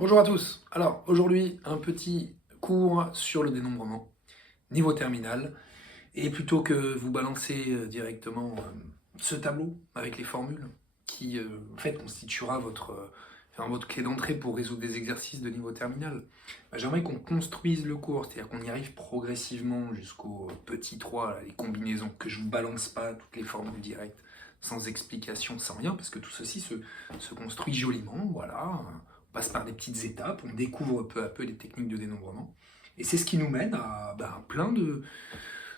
Bonjour à tous. Alors aujourd'hui un petit cours sur le dénombrement niveau terminal et plutôt que vous balancer directement ce tableau avec les formules qui en fait constituera votre clé d'entrée pour résoudre des exercices de niveau terminal, j'aimerais qu'on construise le cours, c'est-à-dire qu'on y arrive progressivement jusqu'au petit 3, là, les combinaisons, que je vous balance pas toutes les formules directes sans explication, sans rien, parce que tout ceci se construit joliment, voilà. On passe par des petites étapes, on découvre peu à peu les techniques de dénombrement. Et c'est ce qui nous mène à plein de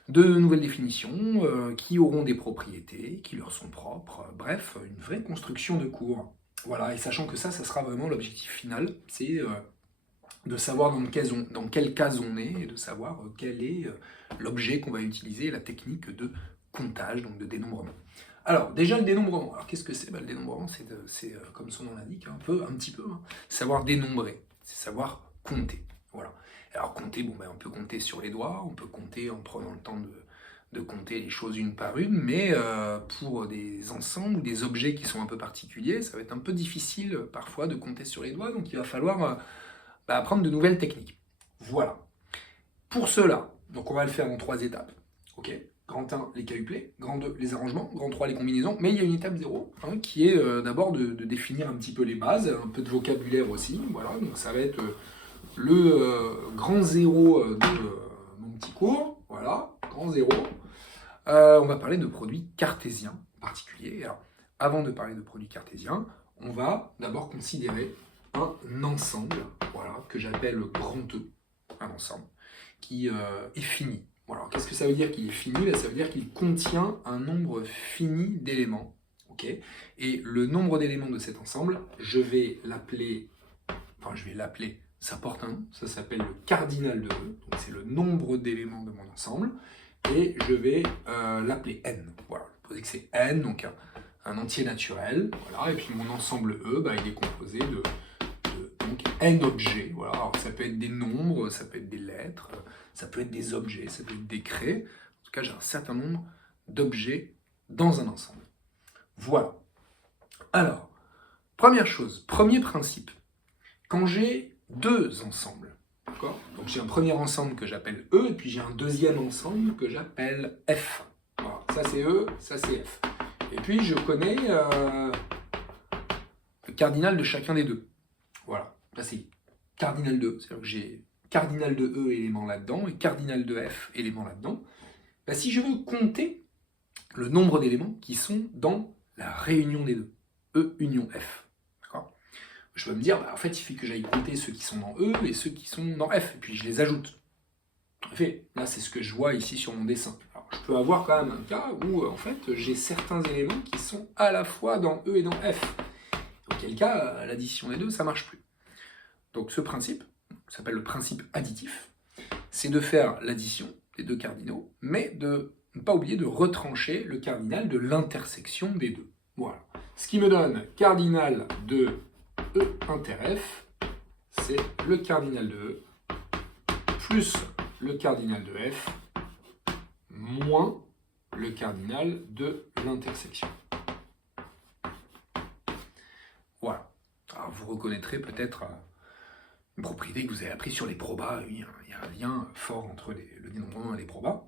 nouvelles définitions qui auront des propriétés, qui leur sont propres. Bref, une vraie construction de cours. Voilà, et sachant que ça sera vraiment l'objectif final, c'est de savoir dans quelle case on est et de savoir quel est l'objet qu'on va utiliser, la technique de comptage, donc de dénombrement. Alors, déjà le dénombrement. Alors, qu'est-ce que c'est? Le dénombrement, c'est comme son nom l'indique, un petit peu, hein, savoir dénombrer, c'est savoir compter. Voilà. Alors, compter, on peut compter sur les doigts, on peut compter en prenant le temps de compter les choses une par une, mais pour des ensembles ou des objets qui sont un peu particuliers, ça va être un peu difficile parfois de compter sur les doigts, donc il va falloir apprendre de nouvelles techniques. Voilà. Pour cela, donc on va le faire en 3 étapes. Ok. Grand 1, les cahuplés. Grand 2, les arrangements. Grand 3, les combinaisons. Mais il y a une étape 0, qui est d'abord de définir un petit peu les bases, un peu de vocabulaire aussi. Voilà, donc ça va être le grand 0 de mon petit cours. Voilà, grand 0. On va parler de produits cartésiens en particulier. Alors, avant de parler de produits cartésiens, on va d'abord considérer un ensemble, voilà, que j'appelle grand E, un ensemble, qui est fini. Voilà. Qu'est-ce que ça veut dire qu'il est fini? Ça veut dire qu'il contient un nombre fini d'éléments. Okay, et le nombre d'éléments de cet ensemble, je vais l'appeler, ça porte un nom, ça s'appelle le cardinal de E, donc c'est le nombre d'éléments de mon ensemble, et je vais l'appeler n. Voilà, je poser que c'est n, donc un entier naturel, voilà, et puis mon ensemble E, il est composé de donc n objets, voilà. Alors ça peut être des nombres, ça peut être des lettres, ça peut être des objets, ça peut être des craies. En tout cas, j'ai un certain nombre d'objets dans un ensemble. Voilà. Alors, première chose, premier principe. Quand j'ai deux ensembles, d'accord? Donc j'ai un premier ensemble que j'appelle E, et puis j'ai un deuxième ensemble que j'appelle F. Voilà. Ça c'est E, ça c'est F. Et puis je connais le cardinal de chacun des deux. Voilà. Là, c'est cardinal de E, c'est-à-dire que j'ai cardinal de E élément là-dedans et cardinal de F élément là-dedans. Si je veux compter le nombre d'éléments qui sont dans la réunion des deux, E union F, d'accord? Je vais me dire, en fait, il suffit que j'aille compter ceux qui sont dans E et ceux qui sont dans F, et puis je les ajoute. En fait, là, c'est ce que je vois ici sur mon dessin. Alors, je peux avoir quand même un cas où, en fait, j'ai certains éléments qui sont à la fois dans E et dans F. Auquel cas, l'addition des deux, ça marche plus. Donc ce principe, qui s'appelle le principe additif, c'est de faire l'addition des deux cardinaux, mais de ne pas oublier de retrancher le cardinal de l'intersection des deux. Voilà. Ce qui me donne cardinal de E inter F, c'est le cardinal de E plus le cardinal de F moins le cardinal de l'intersection. Voilà. Alors vous reconnaîtrez peut-être une propriété que vous avez appris sur les probas. Il y a un lien fort entre le dénombrement et les probas.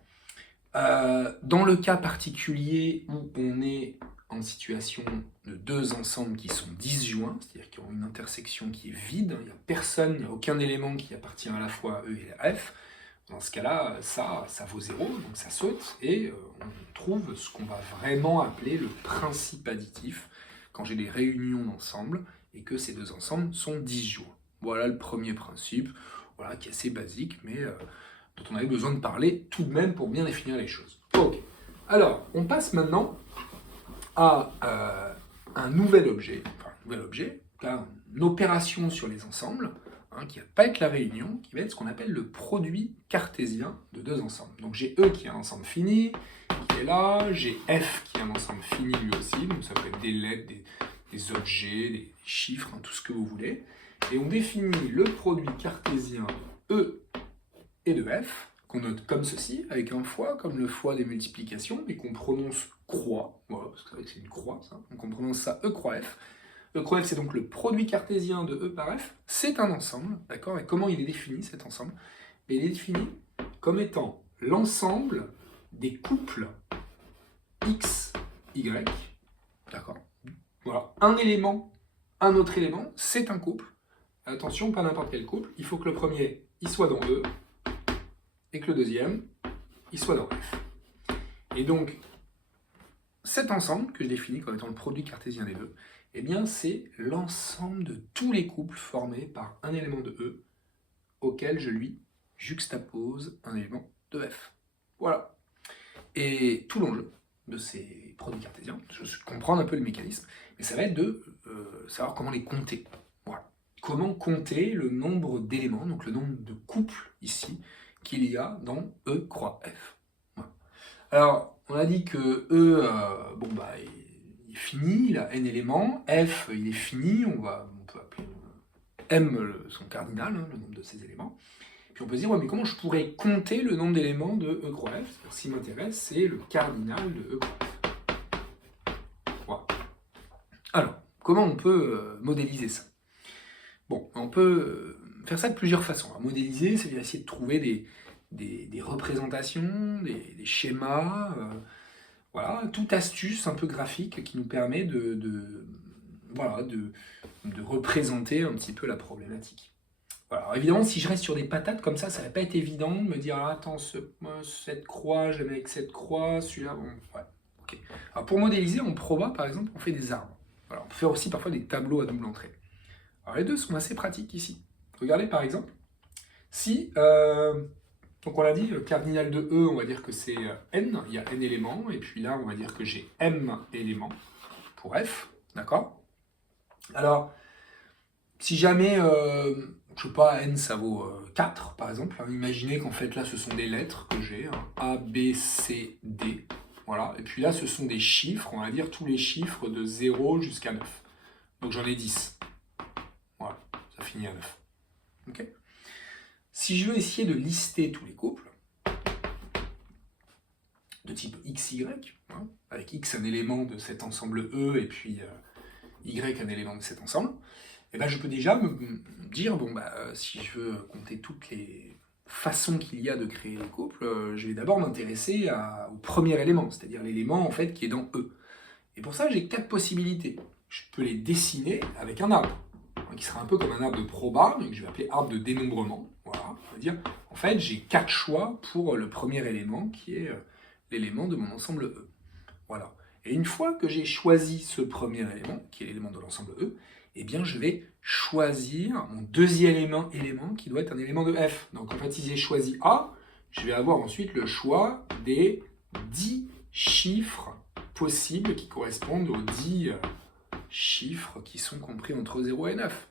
Dans le cas particulier où on est en situation de deux ensembles qui sont disjoints, c'est-à-dire qui ont une intersection qui est vide, il n'y a personne, il n'y a aucun élément qui appartient à la fois à E et à F, dans ce cas-là, ça vaut 0, donc ça saute, et on trouve ce qu'on va vraiment appeler le principe additif, quand j'ai des réunions d'ensemble, et que ces deux ensembles sont disjoints. Voilà le premier principe, voilà, qui est assez basique, mais dont on avait besoin de parler tout de même pour bien définir les choses. Ok, alors on passe maintenant à un nouvel objet, une opération sur les ensembles, qui va pas être la réunion, qui va être ce qu'on appelle le produit cartésien de deux ensembles. Donc j'ai E qui est un ensemble fini, qui est là, j'ai F qui est un ensemble fini lui aussi, donc ça peut être des lettres, des objets, des chiffres, tout ce que vous voulez. Et on définit le produit cartésien E et de F, qu'on note comme ceci, avec un fois, comme le fois des multiplications, mais qu'on prononce croix, voilà, parce que c'est une croix, ça, donc on prononce ça E croix F, E croix F, c'est donc le produit cartésien de E par F. C'est un ensemble, d'accord? Et comment il est défini, cet ensemble? Il est défini comme étant l'ensemble des couples X, Y, d'accord? Voilà, un élément, un autre élément, c'est un couple. Attention, pas n'importe quel couple. Il faut que le premier, il soit dans E, et que le deuxième, il soit dans F. Et donc, cet ensemble, que je définis comme étant le produit cartésien des deux, eh bien, c'est l'ensemble de tous les couples formés par un élément de E auquel je lui juxtapose un élément de F. Voilà. Et tout l'enjeu de ces produits cartésiens, je comprends un peu le mécanisme, mais ça va être de savoir comment les compter. Voilà. Comment compter le nombre d'éléments, donc le nombre de couples ici, qu'il y a dans E croix F. Voilà. Alors, on a dit que E, il est fini, il a n éléments, F, il est fini, on peut appeler M son cardinal, hein, le nombre de ces éléments. Puis on peut se dire, ouais, mais comment je pourrais compter le nombre d'éléments de E croix F? Ce qui m'intéresse, c'est le cardinal de E croix F. Voilà. Alors, comment on peut modéliser ça? Bon, on peut faire ça de plusieurs façons. Alors, modéliser, c'est essayer de trouver des représentations, des schémas, voilà, toute astuce un peu graphique qui nous permet de représenter un petit peu la problématique. Voilà. Alors évidemment, si je reste sur des patates comme ça va pas être évident de me dire, ah, attends, cette croix, je la mets avec cette croix, celui-là, bon, ouais, ok. Alors pour modéliser, en Proba, par exemple, on fait des arbres. Voilà, on peut faire aussi parfois des tableaux à double entrée. Alors les deux sont assez pratiques ici. Regardez par exemple, si, donc on l'a dit, le cardinal de E, on va dire que c'est n, il y a n éléments, et puis là, on va dire que j'ai m éléments pour F, d'accord? Alors, si jamais, je sais pas, n ça vaut 4 par exemple, hein, imaginez qu'en fait là ce sont des lettres que j'ai, hein, A, B, C, D, voilà, et puis là ce sont des chiffres, on va dire tous les chiffres de 0 jusqu'à 9. Donc j'en ai 10. Voilà, ça finit à 9. Ok. Si je veux essayer de lister tous les couples, de type XY, hein, avec X un élément de cet ensemble E, et puis Y un élément de cet ensemble, et ben je peux déjà me dire, bon, si je veux compter toutes les façons qu'il y a de créer les couples, je vais d'abord m'intéresser au premier élément, c'est-à-dire l'élément en fait qui est dans E. Et pour ça, j'ai 4 possibilités. Je peux les dessiner avec un arbre, hein, qui sera un peu comme un arbre de Proba, mais que je vais appeler arbre de dénombrement. Voilà, c'est-à-dire, en fait, j'ai 4 choix pour le premier élément qui est l'élément de mon ensemble E. Voilà. Et une fois que j'ai choisi ce premier élément, qui est l'élément de l'ensemble E, eh bien je vais choisir mon deuxième élément qui doit être un élément de F. Donc en fait, si j'ai choisi A, je vais avoir ensuite le choix des 10 chiffres possibles qui correspondent aux 10 chiffres qui sont compris entre 0 et 9.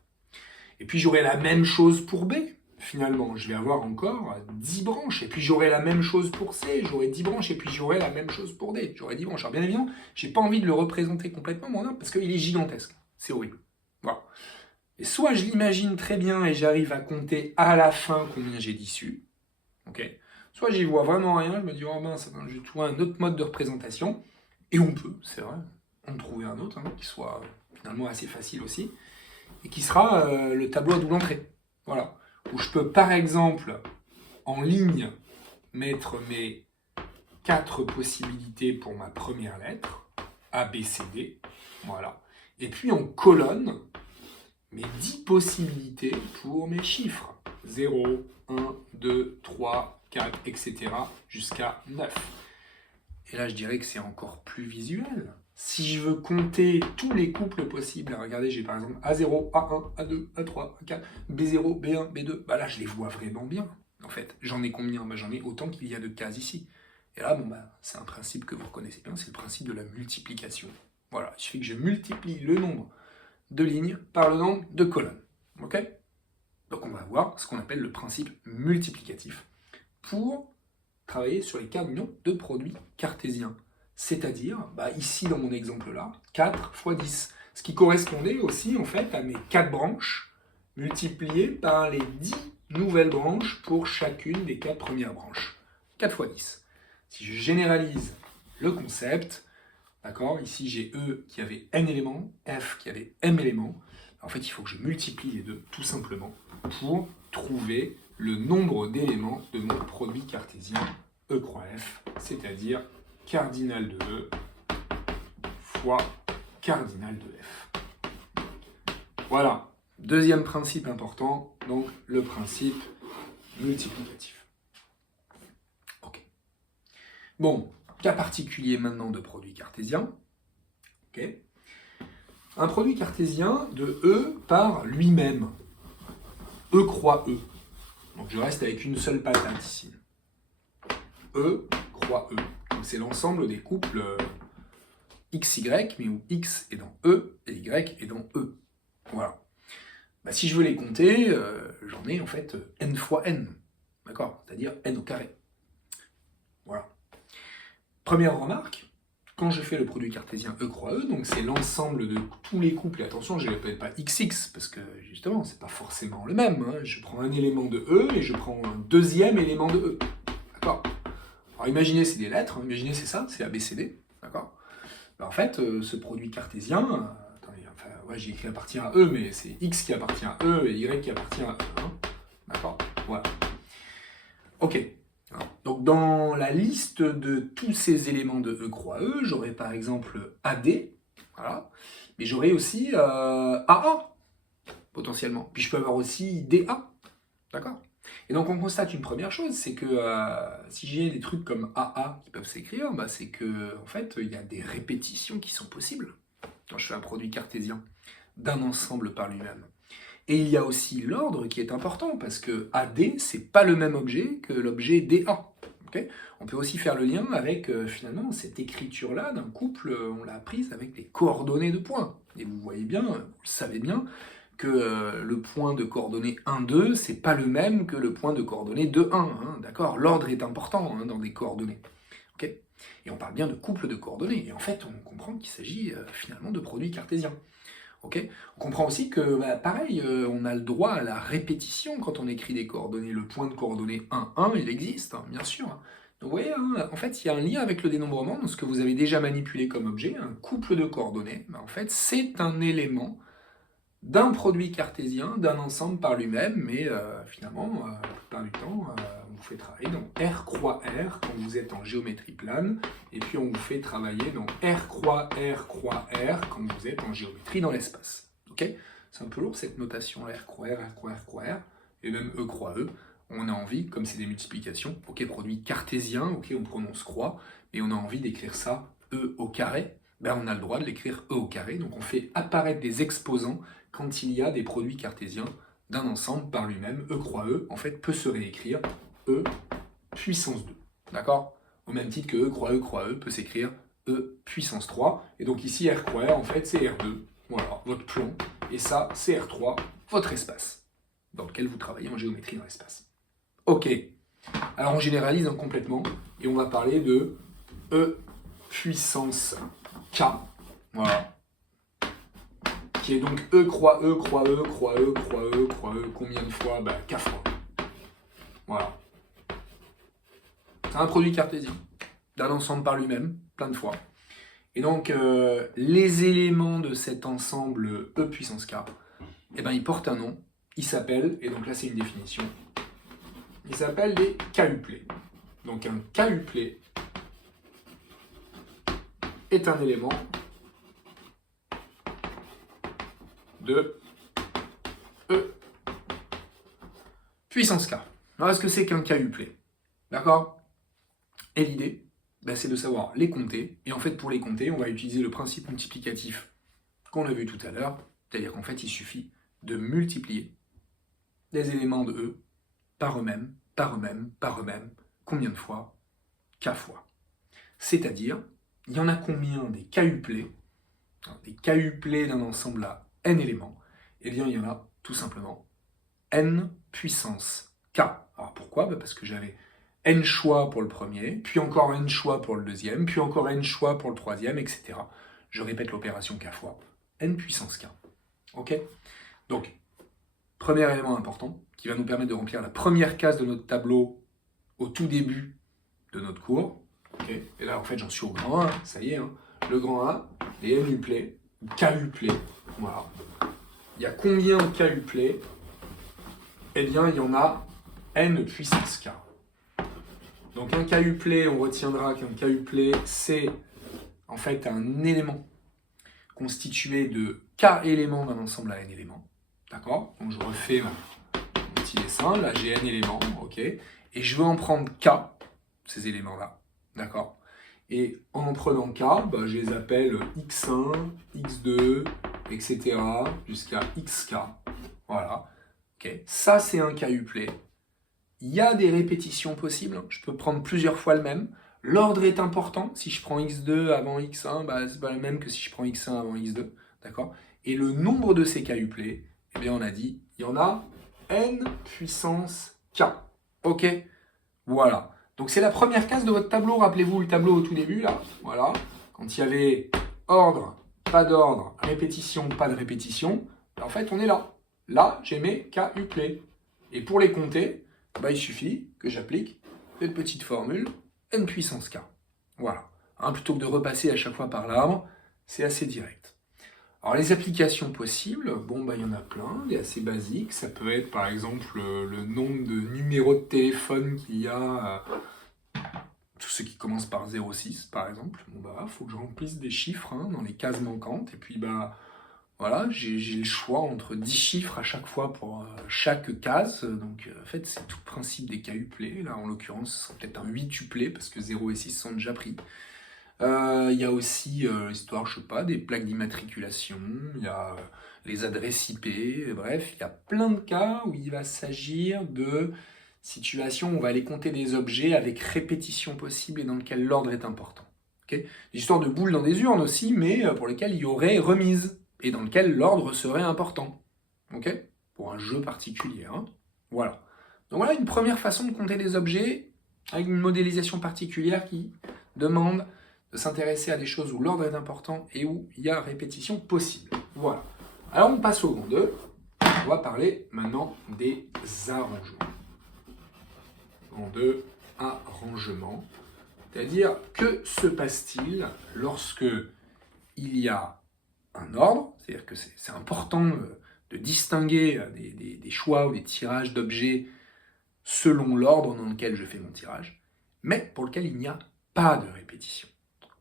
Et puis j'aurai la même chose pour B. Finalement, je vais avoir encore 10 branches, et puis j'aurai la même chose pour C, j'aurai 10 branches, et puis j'aurai la même chose pour D, j'aurai 10 branches. Alors bien évidemment, j'ai pas envie de le représenter complètement, mon arbre, parce qu'il est gigantesque, c'est horrible. Voilà. Et soit je l'imagine très bien, et j'arrive à compter à la fin combien j'ai d'issues, ok. Soit j'y vois vraiment rien, je me dis, oh mince, je vais trouver un autre mode de représentation, et on peut, c'est vrai, en trouver un autre, hein, qui soit finalement assez facile aussi, et qui sera le tableau à double entrée. Voilà. Où je peux par exemple en ligne mettre mes 4 possibilités pour ma première lettre, A, B, C, D, voilà. Et puis en colonne, mes 10 possibilités pour mes chiffres, 0, 1, 2, 3, 4, etc. jusqu'à 9. Et là je dirais que c'est encore plus visuel. Si je veux compter tous les couples possibles, regardez, j'ai par exemple A0, A1, A2, A3, A4, B0, B1, B2, là je les vois vraiment bien, en fait. J'en ai combien? J'en ai autant qu'il y a de cases ici. Et là, c'est un principe que vous reconnaissez bien, c'est le principe de la multiplication. Voilà, il suffit que je multiplie le nombre de lignes par le nombre de colonnes. Ok? Donc on va avoir ce qu'on appelle le principe multiplicatif pour travailler sur les cardinaux de produits cartésiens. C'est-à-dire, ici dans mon exemple-là, 4 fois 10. Ce qui correspondait aussi en fait à mes 4 branches multipliées par les 10 nouvelles branches pour chacune des 4 premières branches. 4 fois 10. Si je généralise le concept, D'accord? Ici, j'ai E qui avait n éléments, F qui avait m éléments. En fait, il faut que je multiplie les deux, tout simplement, pour trouver le nombre d'éléments de mon produit cartésien E croix F, c'est-à-dire cardinal de E fois cardinal de F. Voilà. Deuxième principe important, donc le principe multiplicatif. Ok. Bon, cas particulier maintenant de produit cartésien. Ok. Un produit cartésien de E par lui-même. E croix E. Donc je reste avec une seule patate ici. E croix E. Donc c'est l'ensemble des couples XY, mais où X est dans E et Y est dans E. Voilà. Bah, si je veux les compter, j'en ai en fait n fois n. D'accord? C'est-à-dire n au carré. Voilà. Première remarque, quand je fais le produit cartésien E croix E, donc c'est l'ensemble de tous les couples, et attention, je ne l'appelle pas XX, parce que justement, c'est pas forcément le même. Hein. Je prends un élément de E et je prends un deuxième élément de E. D'accord? Alors imaginez, c'est des lettres, hein. Imaginez, c'est ça, c'est ABCD. D'accord? Ben, en fait, ce produit cartésien, attendez, enfin, ouais, j'ai écrit appartient à E, mais c'est X qui appartient à E et Y qui appartient à E. Hein. D'accord? Voilà. Ok. Donc dans la liste de tous ces éléments de E croix E, j'aurai par exemple AD, voilà, mais j'aurai aussi AA, potentiellement. Puis je peux avoir aussi DA, d'accord? Et donc on constate une première chose, c'est que si j'ai des trucs comme AA qui peuvent s'écrire, bah, c'est que en fait il y a des répétitions qui sont possibles quand je fais un produit cartésien d'un ensemble par lui-même. Et il y a aussi l'ordre qui est important, parce que AD, c'est pas le même objet que l'objet DA. Okay, on peut aussi faire le lien avec, finalement, cette écriture-là d'un couple, on l'a apprise avec les coordonnées de points. Et vous voyez bien, vous le savez bien, que le point de coordonnées 1, 2, c'est pas le même que le point de coordonnées 2, 1. Hein, d'accord? L'ordre est important dans des coordonnées. Okay, et on parle bien de couple de coordonnées. Et en fait, on comprend qu'il s'agit finalement de produits cartésiens. Okay, on comprend aussi que, bah, pareil, on a le droit à la répétition quand on écrit des coordonnées. Le point de coordonnées 1, 1, il existe, hein, bien sûr. Donc vous voyez, hein, en fait, il y a un lien avec le dénombrement dans ce que vous avez déjà manipulé comme objet, un couple de coordonnées. Bah, en fait, c'est un élément d'un produit cartésien, d'un ensemble par lui-même, mais finalement, la plupart du temps, on vous fait travailler dans R croix R quand vous êtes en géométrie plane, et puis on vous fait travailler dans R croix R quand vous êtes en géométrie dans l'espace. Okay, c'est un peu lourd cette notation, R croix R croix R, et même E croix E. On a envie, comme c'est des multiplications, ok, produit cartésien, ok, on prononce croix, mais on a envie d'écrire ça E au carré, ben on a le droit de l'écrire E au carré, donc on fait apparaître des exposants quand il y a des produits cartésiens d'un ensemble par lui-même. E croix E, en fait, peut se réécrire E puissance 2. D'accord? Au même titre que E croix E peut s'écrire E puissance 3. Et donc ici, R croix R, en fait, c'est R2. Voilà, votre plan. Et ça, c'est R3, votre espace, dans lequel vous travaillez en géométrie dans l'espace. Ok. Alors on généralise complètement, et on va parler de E puissance K. Voilà. Qui est donc E croix E croix E croix E croix E croix E, combien de fois? Bah, K fois. Voilà. C'est un produit cartésien, d'un ensemble par lui-même, plein de fois. Et donc, les éléments de cet ensemble E puissance K, eh ben, ils portent un nom, ils s'appellent, et donc là c'est une définition, ils s'appellent des K-uplets. Donc un K-uplet est un élément de E puissance K. Alors, est-ce que c'est qu'un K-uplet? D'accord? Et l'idée, ben, c'est de savoir les compter. Et en fait, pour les compter, on va utiliser le principe multiplicatif qu'on a vu tout à l'heure. C'est-à-dire qu'en fait, il suffit de multiplier des éléments de E par eux-mêmes, par eux-mêmes, par eux-mêmes. Combien de fois? K fois. C'est-à-dire, il y en a combien des K-uplets? Des K-uplets d'un ensemble à n éléments? Eh bien, il y en a tout simplement n puissance K. Alors pourquoi? Parce que j'avais n choix pour le premier, puis encore n choix pour le deuxième, puis encore n choix pour le troisième, etc. Je répète l'opération K fois n puissance K. Ok? Donc, premier élément important qui va nous permettre de remplir la première case de notre tableau au tout début de notre cours. Okay. Et là, en fait, j'en suis au grand 1, ça y est. Hein. le grand A, les n-uplets, ou k-uplets, voilà. Il y a combien de k-uplets? Eh bien, il y en a n puissance k. Donc un k-uplet, on retiendra qu'un k-uplet, c'est en fait un élément constitué de k éléments d'un ensemble à n éléments. D'accord? Donc je refais mon petit dessin, là j'ai n éléments, ok? Et je veux en prendre k, ces éléments-là, d'accord? Et en prenant k, bah, je les appelle x1, x2, etc. jusqu'à xk. Voilà. Okay. Ça, c'est un k-uplet. Il y a des répétitions possibles. Je peux prendre plusieurs fois le même. L'ordre est important. Si je prends x2 avant x1, bah, c'est pas le même que si je prends x1 avant x2. D'accord? Et le nombre de ces k-uplets, eh bien, on a dit, il y en a n puissance k. Ok? Voilà. Donc c'est la première case de votre tableau. Rappelez-vous le tableau au tout début, là. Voilà. Quand il y avait ordre, pas d'ordre, répétition, pas de répétition, en fait, on est là. Là, j'ai mes k-uplets. Et pour les compter, bah, il suffit que j'applique cette petite formule n puissance k. Voilà. Hein, plutôt que de repasser à chaque fois par l'arbre, c'est assez direct. Alors les applications possibles, bon bah il y en a plein, des assez basiques. Ça peut être par exemple le nombre de numéros de téléphone qu'il y a, tous ceux qui commencent par 06 par exemple. Bon bah faut que je remplisse des chiffres hein, dans les cases manquantes. Et puis bah voilà, j'ai le choix entre 10 chiffres à chaque fois pour chaque case. Donc en fait c'est tout le principe des k-uplets. Là en l'occurrence c'est peut-être un 8-uplet parce que 0 et 6 sont déjà pris. Il y a aussi l'histoire, je sais pas, des plaques d'immatriculation, il y a les adresses IP, bref, il y a plein de cas où il va s'agir de situations où on va aller compter des objets avec répétition possible et dans lequel l'ordre est important. Okay, l'histoire de boules dans des urnes aussi, mais pour lesquelles il y aurait remise et dans lequel l'ordre serait important. Okay, pour un jeu particulier. Hein. Voilà. Donc voilà une première façon de compter des objets avec une modélisation particulière qui demande de s'intéresser à des choses où l'ordre est important et où il y a répétition possible. Voilà. Alors on passe au grand 2. On va parler maintenant des arrangements. Grand 2, arrangement. C'est-à-dire, que se passe-t-il lorsque il y a un ordre, c'est-à-dire que c'est important de distinguer des choix ou des tirages d'objets selon l'ordre dans lequel je fais mon tirage, mais pour lequel il n'y a pas de répétition.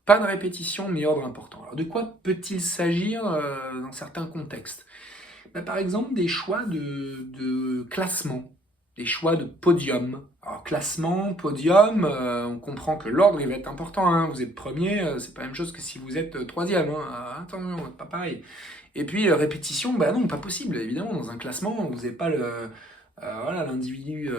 Pas de répétition, mais ordre important. Alors de quoi peut-il s'agir dans certains contextes? Par exemple, des choix de classement, des choix de podium. Alors classement, podium, on comprend que l'ordre il va être important. Hein. Vous êtes premier, c'est pas la même chose que si vous êtes troisième. Hein. Attention, pas pareil. Et puis répétition, bah non, pas possible. Évidemment, dans un classement, vous n'avez pas voilà, l'individu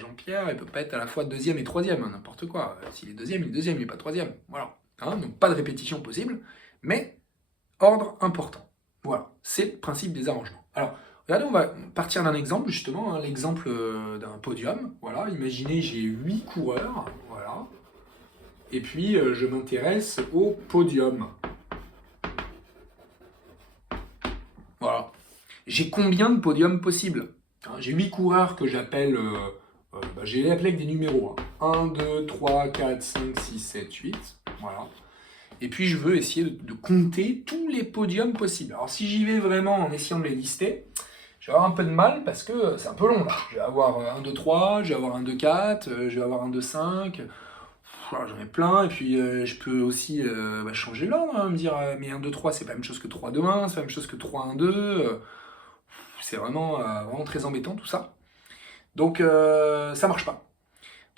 Jean-Pierre, il peut pas être à la fois deuxième et troisième, hein, n'importe quoi. S'il est deuxième, il est deuxième, il n'est pas troisième. Voilà. Hein, donc pas de répétition possible, mais ordre important. Voilà, c'est le principe des arrangements. Alors, regardez, on va partir d'un exemple, justement, hein, l'exemple d'un podium. Voilà, imaginez, j'ai 8 coureurs, voilà. Et puis, je m'intéresse au podium. Voilà. J'ai combien de podiums possibles? J'ai 8 coureurs que j'appelle, j'ai appelé avec des numéros. Hein. 1, 2, 3, 4, 5, 6, 7, 8. Voilà. Et puis je veux essayer de compter tous les podiums possibles. Alors si j'y vais vraiment en essayant de les lister, je vais avoir un peu de mal parce que c'est un peu long là. Je vais avoir 1, 2, 3, je vais avoir 1, 2, 4, je vais avoir 1, 2, 5. J'en ai plein. Et puis je peux aussi changer l'ordre, hein, me dire mais 1, 2, 3 c'est pas la même chose que 3, 2, 1, c'est la même chose que 3, 1, 2. C'est vraiment très embêtant tout ça. Donc ça marche pas.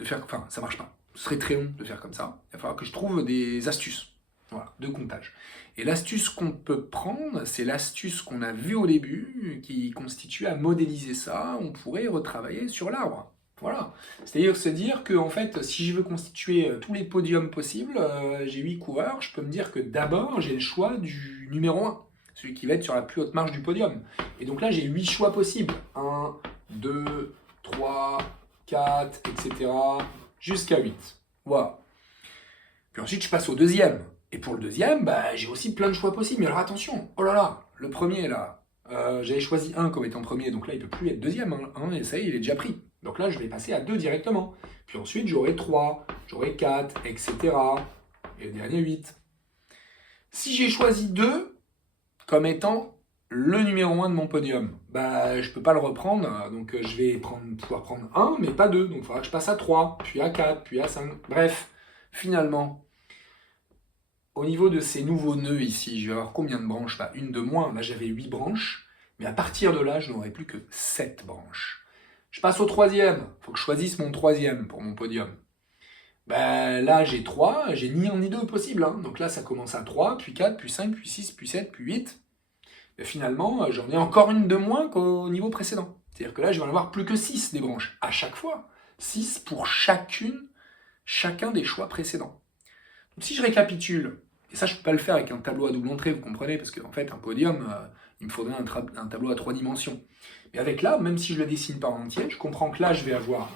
Enfin, ça marche pas. Ce serait très long de faire comme ça. Il va falloir que je trouve des astuces. Voilà, de comptage. Et l'astuce qu'on peut prendre, c'est l'astuce qu'on a vue au début, qui constitue à modéliser ça. On pourrait retravailler sur l'arbre. Voilà. C'est-à-dire se dire que, en fait, si je veux constituer tous les podiums possibles, j'ai 8 coureurs, je peux me dire que d'abord, j'ai le choix du numéro 1, celui qui va être sur la plus haute marche du podium. Et donc là, j'ai 8 choix possibles. 1, 2, 3, 4, etc. jusqu'à 8. Voilà. Puis ensuite, je passe au deuxième. Et pour le deuxième, j'ai aussi plein de choix possibles. Mais alors attention, oh là là, le premier là, j'avais choisi 1 comme étant premier, donc là il ne peut plus être deuxième. 1, et ça y est, il est déjà pris. Donc là, je vais passer à 2 directement. Puis ensuite, j'aurai 3, j'aurai 4, etc. Et le dernier, 8. Si j'ai choisi 2 comme étant le numéro 1 de mon podium, bah, je ne peux pas le reprendre, donc je vais pouvoir prendre 1, mais pas 2. Donc il faudra que je passe à 3, puis à 4, puis à 5. Bref, finalement, au niveau de ces nouveaux nœuds ici, je vais avoir combien de branches? Bah, une de moins. Là, j'avais 8 branches, mais à partir de là, je n'aurai plus que 7 branches. Je passe au troisième. Il faut que je choisisse mon troisième pour mon podium. Ben, là, j'ai 3, j'ai ni un ni 2 possible. Hein. Donc là, ça commence à 3, puis 4, puis 5, puis 6, puis 7, puis 8. Et finalement, j'en ai encore une de moins qu'au niveau précédent. C'est-à-dire que là, je vais en avoir plus que 6 des branches, à chaque fois. 6 pour chacun des choix précédents. Donc si je récapitule, et ça, je ne peux pas le faire avec un tableau à double entrée, vous comprenez, parce qu'en fait, un podium, il me faudrait un tableau à 3 dimensions. Mais avec là, même si je le dessine pas en entier, je comprends que là, je vais avoir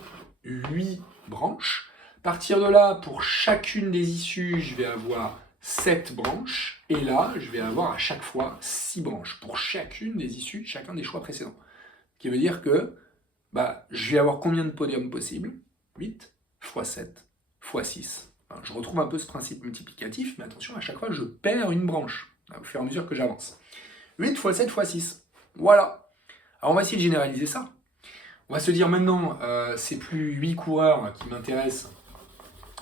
8 branches. À partir de là, pour chacune des issues, je vais avoir 7 branches. Et là, je vais avoir à chaque fois 6 branches pour chacune des issues, chacun des choix précédents. Ce qui veut dire que bah, je vais avoir combien de podiums possibles? 8 x 7 x 6. Alors, je retrouve un peu ce principe multiplicatif, mais attention, à chaque fois, je perds une branche au fur et à mesure que j'avance. 8 x 7 x 6. Voilà. Alors, on va essayer de généraliser ça. On va se dire maintenant, c'est plus 8 coureurs qui m'intéressent,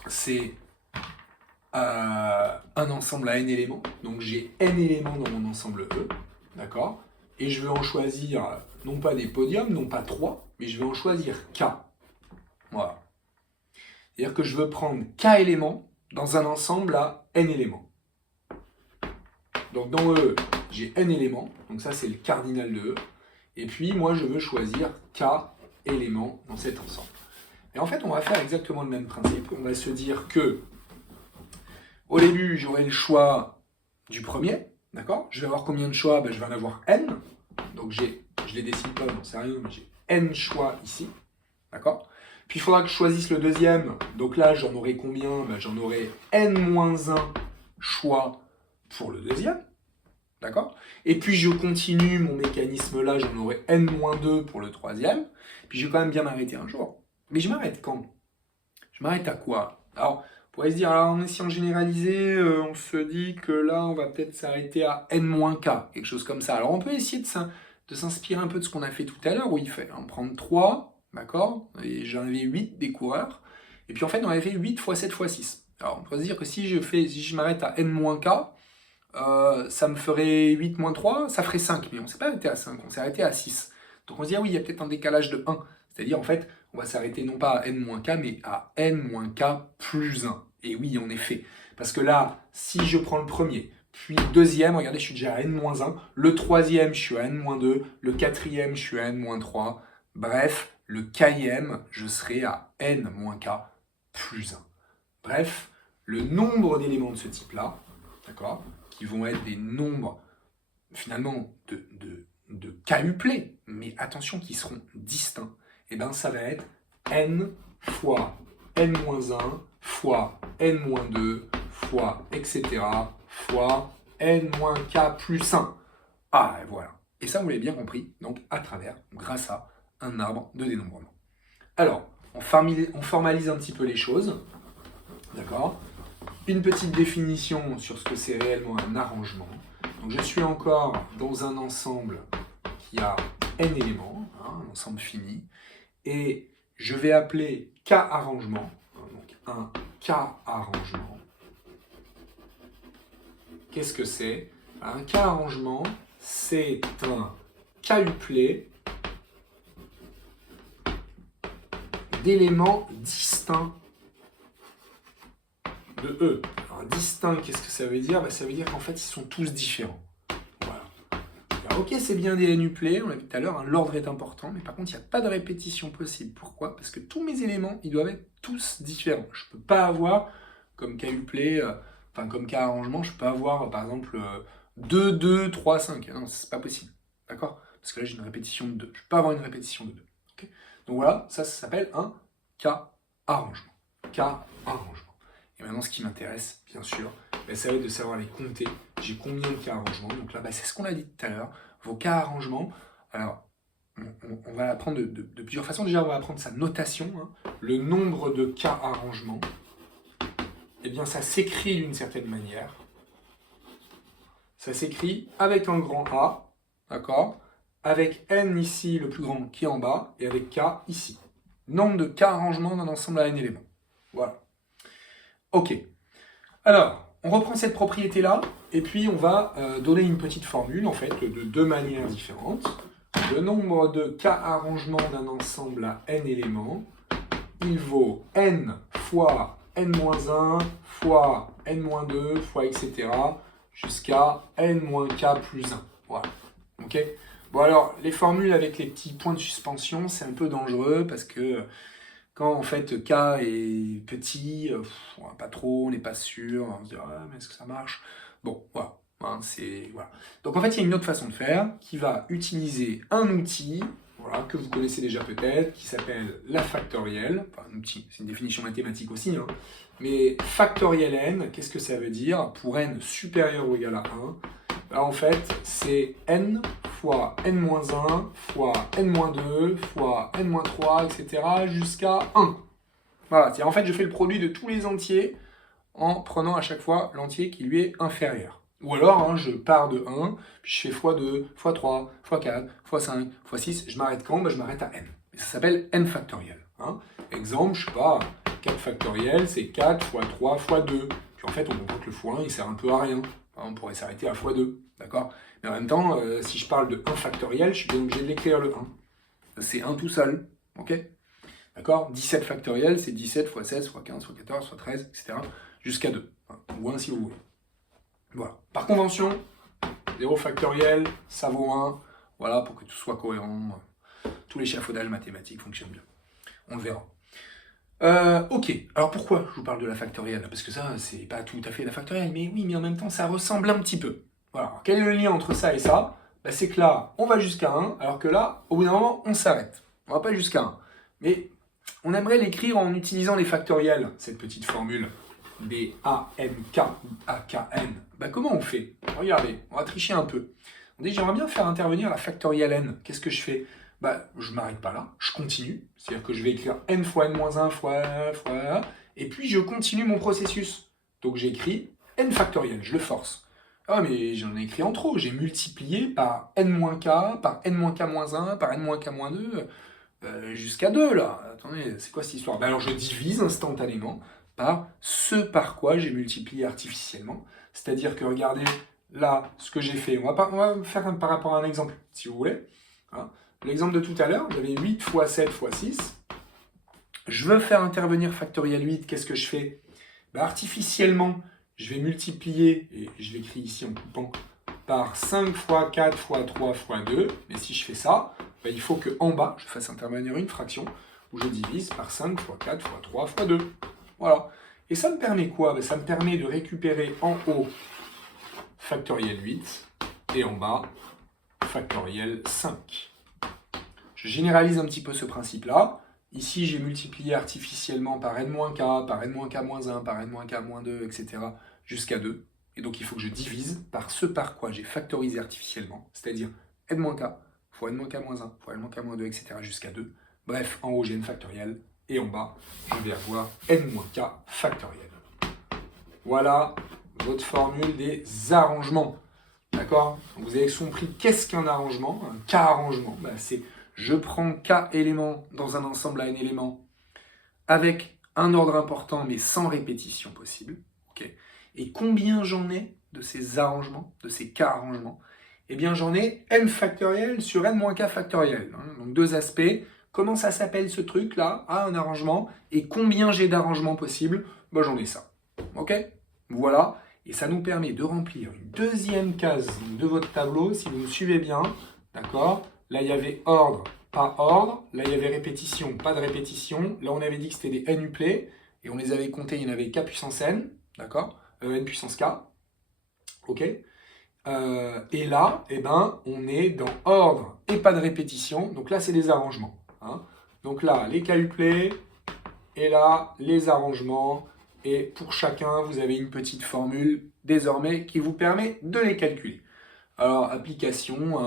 c'est un ensemble à n éléments. Donc j'ai n éléments dans mon ensemble E, d'accord? Et je vais en choisir, non pas des podiums, non pas 3, mais je vais en choisir k. Voilà. C'est-à-dire que je veux prendre k éléments dans un ensemble à n éléments. Donc dans E, j'ai n éléments, donc ça c'est le cardinal de E. Et puis moi je veux choisir k éléments dans cet ensemble. Et en fait on va faire exactement le même principe. On va se dire que au début j'aurai le choix du premier, d'accord? Je vais avoir combien de choix? Ben, je vais en avoir n. Donc je les dessine pas, j'en sais rien, mais j'ai n choix ici, d'accord? Puis il faudra que je choisisse le deuxième. Donc là j'en aurai combien? Ben, j'en aurai n-1 choix pour le deuxième. D'accord? Et puis je continue mon mécanisme là, j'en aurai n-2 pour le troisième. Puis je vais quand même bien m'arrêter un jour. Mais je m'arrête quand? Je m'arrête à quoi? Alors, on pourrait se dire, alors en essayant de généraliser, on se dit que là, on va peut-être s'arrêter à n-k, quelque chose comme ça. Alors on peut essayer de s'inspirer un peu de ce qu'on a fait tout à l'heure, où il fait prendre 3, d'accord? Et j'en avais 8 des coureurs. Et puis en fait, on avait fait 8 x 7 x 6. Alors on peut se dire que si je m'arrête à n-k, ça me ferait 8 moins 3, ça ferait 5. Mais on ne s'est pas arrêté à 5, on s'est arrêté à 6. Donc on se dit, ah oui, il y a peut-être un décalage de 1. C'est-à-dire, en fait, on va s'arrêter non pas à n-k, mais à n-k plus 1. Et oui, en effet. Parce que là, si je prends le premier, puis le deuxième, regardez, je suis déjà à n-1. Le troisième, je suis à n-2. Le quatrième, je suis à n-3. Bref, le kème, je serai à n-k plus 1. Bref, le nombre d'éléments de ce type-là, d'accord, qui vont être des nombres, finalement, de k-uplés, mais attention, qui seront distincts, et bien ça va être n fois n-1 fois n-2 fois etc. fois n-k plus 1. Ah, et voilà. Et ça, vous l'avez bien compris, donc à travers, grâce à un arbre de dénombrement. Alors, on formalise un petit peu les choses, d'accord? Une petite définition sur ce que c'est réellement un arrangement. Donc je suis encore dans un ensemble qui a n éléments, un ensemble fini, et je vais appeler k-arrangement, donc un k-arrangement. Qu'est-ce que c'est? Un k-arrangement, c'est un k-uplé d'éléments distincts de E. Alors, distinct, qu'est-ce que ça veut dire? Ça veut dire qu'en fait, ils sont tous différents. Voilà. Alors, ok, c'est bien des n-uplés, on l'a vu tout à l'heure, l'ordre est important, mais par contre, il n'y a pas de répétition possible. Pourquoi? Parce que tous mes éléments, ils doivent être tous différents. Je ne peux pas avoir, comme k-uplé, comme k-arrangement, je ne peux pas avoir, par exemple, 2, 2, 3, 5. Non, c'est pas possible. D'accord? Parce que là, j'ai une répétition de 2. Je ne peux pas avoir une répétition de 2. Okay, donc voilà, ça s'appelle un k-arrangement. K-arrangement. Et maintenant, ce qui m'intéresse, bien sûr, ça va être de savoir les compter. J'ai combien de k-arrangements? Donc là, c'est ce qu'on a dit tout à l'heure. Vos k-arrangements, alors, on va apprendre de plusieurs façons. Déjà, on va apprendre sa notation. Le nombre de k-arrangements, eh bien, ça s'écrit d'une certaine manière. ça s'écrit avec un grand A, d'accord? Avec n ici, le plus grand, qui est en bas, et avec k ici. Nombre de k arrangements d'un ensemble à n éléments. Voilà. Ok. Alors, on reprend cette propriété-là, et puis on va donner une petite formule, en fait, de deux manières différentes. Le nombre de k arrangements d'un ensemble à n éléments, il vaut n fois n-1 fois n-2 fois etc. jusqu'à n-k plus 1. Voilà. Ok. Bon alors, les formules avec les petits points de suspension, c'est un peu dangereux parce que quand en fait k est petit, pas trop, on n'est pas sûr, on se dit ah, mais est-ce que ça marche? Bon, voilà. Hein, voilà. Donc en fait, il y a une autre façon de faire qui va utiliser un outil voilà, que vous connaissez déjà peut-être, qui s'appelle la factorielle. Enfin, un outil, c'est une définition mathématique aussi. Hein. Mais factoriel n, qu'est-ce que ça veut dire? Pour n supérieur ou égal à 1, là, en fait, c'est n fois n-1 fois n-2 fois n-3, etc. jusqu'à 1. Voilà, en fait, je fais le produit de tous les entiers en prenant à chaque fois l'entier qui lui est inférieur. Ou alors, hein, je pars de 1, puis je fais x2, x3, x4, x5, x6, je m'arrête quand? Je m'arrête à n. Et ça s'appelle n factoriel. Hein. Exemple, je sais pas, 4 factoriel, c'est 4 fois 3 fois 2. Puis en fait, on voit que le x1, il sert un peu à rien. Hein, on pourrait s'arrêter à x2, d'accord? Mais en même temps, si je parle de 1 factoriel, je suis bien obligé de l'écrire le 1. C'est 1 tout seul, ok? D'accord? 17 factoriel, c'est 17 fois 16 fois 15 fois 14 fois 13, etc. jusqu'à 2. Ou 1 si vous voulez. Voilà. Par convention, 0 factoriel, ça vaut 1. Voilà, pour que tout soit cohérent. Tout l'échafaudage mathématique fonctionne bien. On le verra. Ok, alors pourquoi je vous parle de la factorielle? Parce que ça, c'est pas tout à fait la factorielle, mais oui, mais en même temps, ça ressemble un petit peu. Voilà. Alors, quel est le lien entre ça et ça? C'est que là, on va jusqu'à 1, alors que là, au bout d'un moment, on s'arrête. On va pas jusqu'à 1. Mais on aimerait l'écrire en utilisant les factoriels, cette petite formule. B-A-N-K ou A-K-N. Comment on fait? Regardez, on va tricher un peu. On dit, j'aimerais bien faire intervenir la factorielle n. Qu'est-ce que je fais? Je ne m'arrête pas là, je continue. C'est-à-dire que je vais écrire n fois n-1 fois, et puis je continue mon processus. Donc j'écris n factoriel, je le force. Ah mais j'en ai écrit en trop, j'ai multiplié par n-k, par n-k-1, par n-k-2, jusqu'à 2 là. Attendez, c'est quoi cette histoire? Alors je divise instantanément par ce par quoi j'ai multiplié artificiellement. C'est-à-dire que regardez, là, ce que j'ai fait, on va faire par rapport à un exemple, si vous voulez. Hein. L'exemple de tout à l'heure, j'avais 8 fois 7 fois 6. Je veux faire intervenir factoriel 8, qu'est-ce que je fais? Artificiellement, je vais multiplier, et je l'écris ici en coupant, par 5 fois 4 fois 3 fois 2. Mais si je fais ça, il faut qu'en bas, je fasse intervenir une fraction où je divise par 5 fois 4 fois 3 fois 2. Voilà. Et ça me permet quoi? Ça me permet de récupérer en haut factoriel 8 et en bas factoriel 5. Je généralise un petit peu ce principe-là. Ici, j'ai multiplié artificiellement par n-k, par n-k-1, par n-k-2, etc. jusqu'à 2. Et donc, il faut que je divise par ce par quoi j'ai factorisé artificiellement, c'est-à-dire n-k fois n-k-1 fois n-k-2, etc. jusqu'à 2. Bref, en haut, j'ai n factoriel. Et en bas, je vais avoir n-k factoriel. Voilà votre formule des arrangements. D'accord? Vous avez compris qu'est-ce qu'un arrangement? Un k-arrangement, c'est je prends k éléments dans un ensemble à n éléments avec un ordre important mais sans répétition possible. Okay. Et combien j'en ai de ces arrangements, de ces k-arrangements? Eh bien j'en ai n factoriel sur n-k factoriel. Hein. Donc deux aspects. Comment ça s'appelle ce truc-là? Un arrangement. Et combien j'ai d'arrangements possibles? J'en ai ça. Ok? Voilà. Et ça nous permet de remplir une deuxième case de votre tableau, si vous me suivez bien. D'accord? Là, il y avait ordre, pas ordre. Là, il y avait répétition, pas de répétition. Là, on avait dit que c'était des n-uplets. Et on les avait comptés, il y en avait k puissance n. D'accord? N puissance k. Ok? Et là, on est dans ordre et pas de répétition. Donc là, c'est des arrangements. Hein. Donc là, les k-uplets. Et là, les arrangements. Et pour chacun, vous avez une petite formule désormais qui vous permet de les calculer. Alors, application,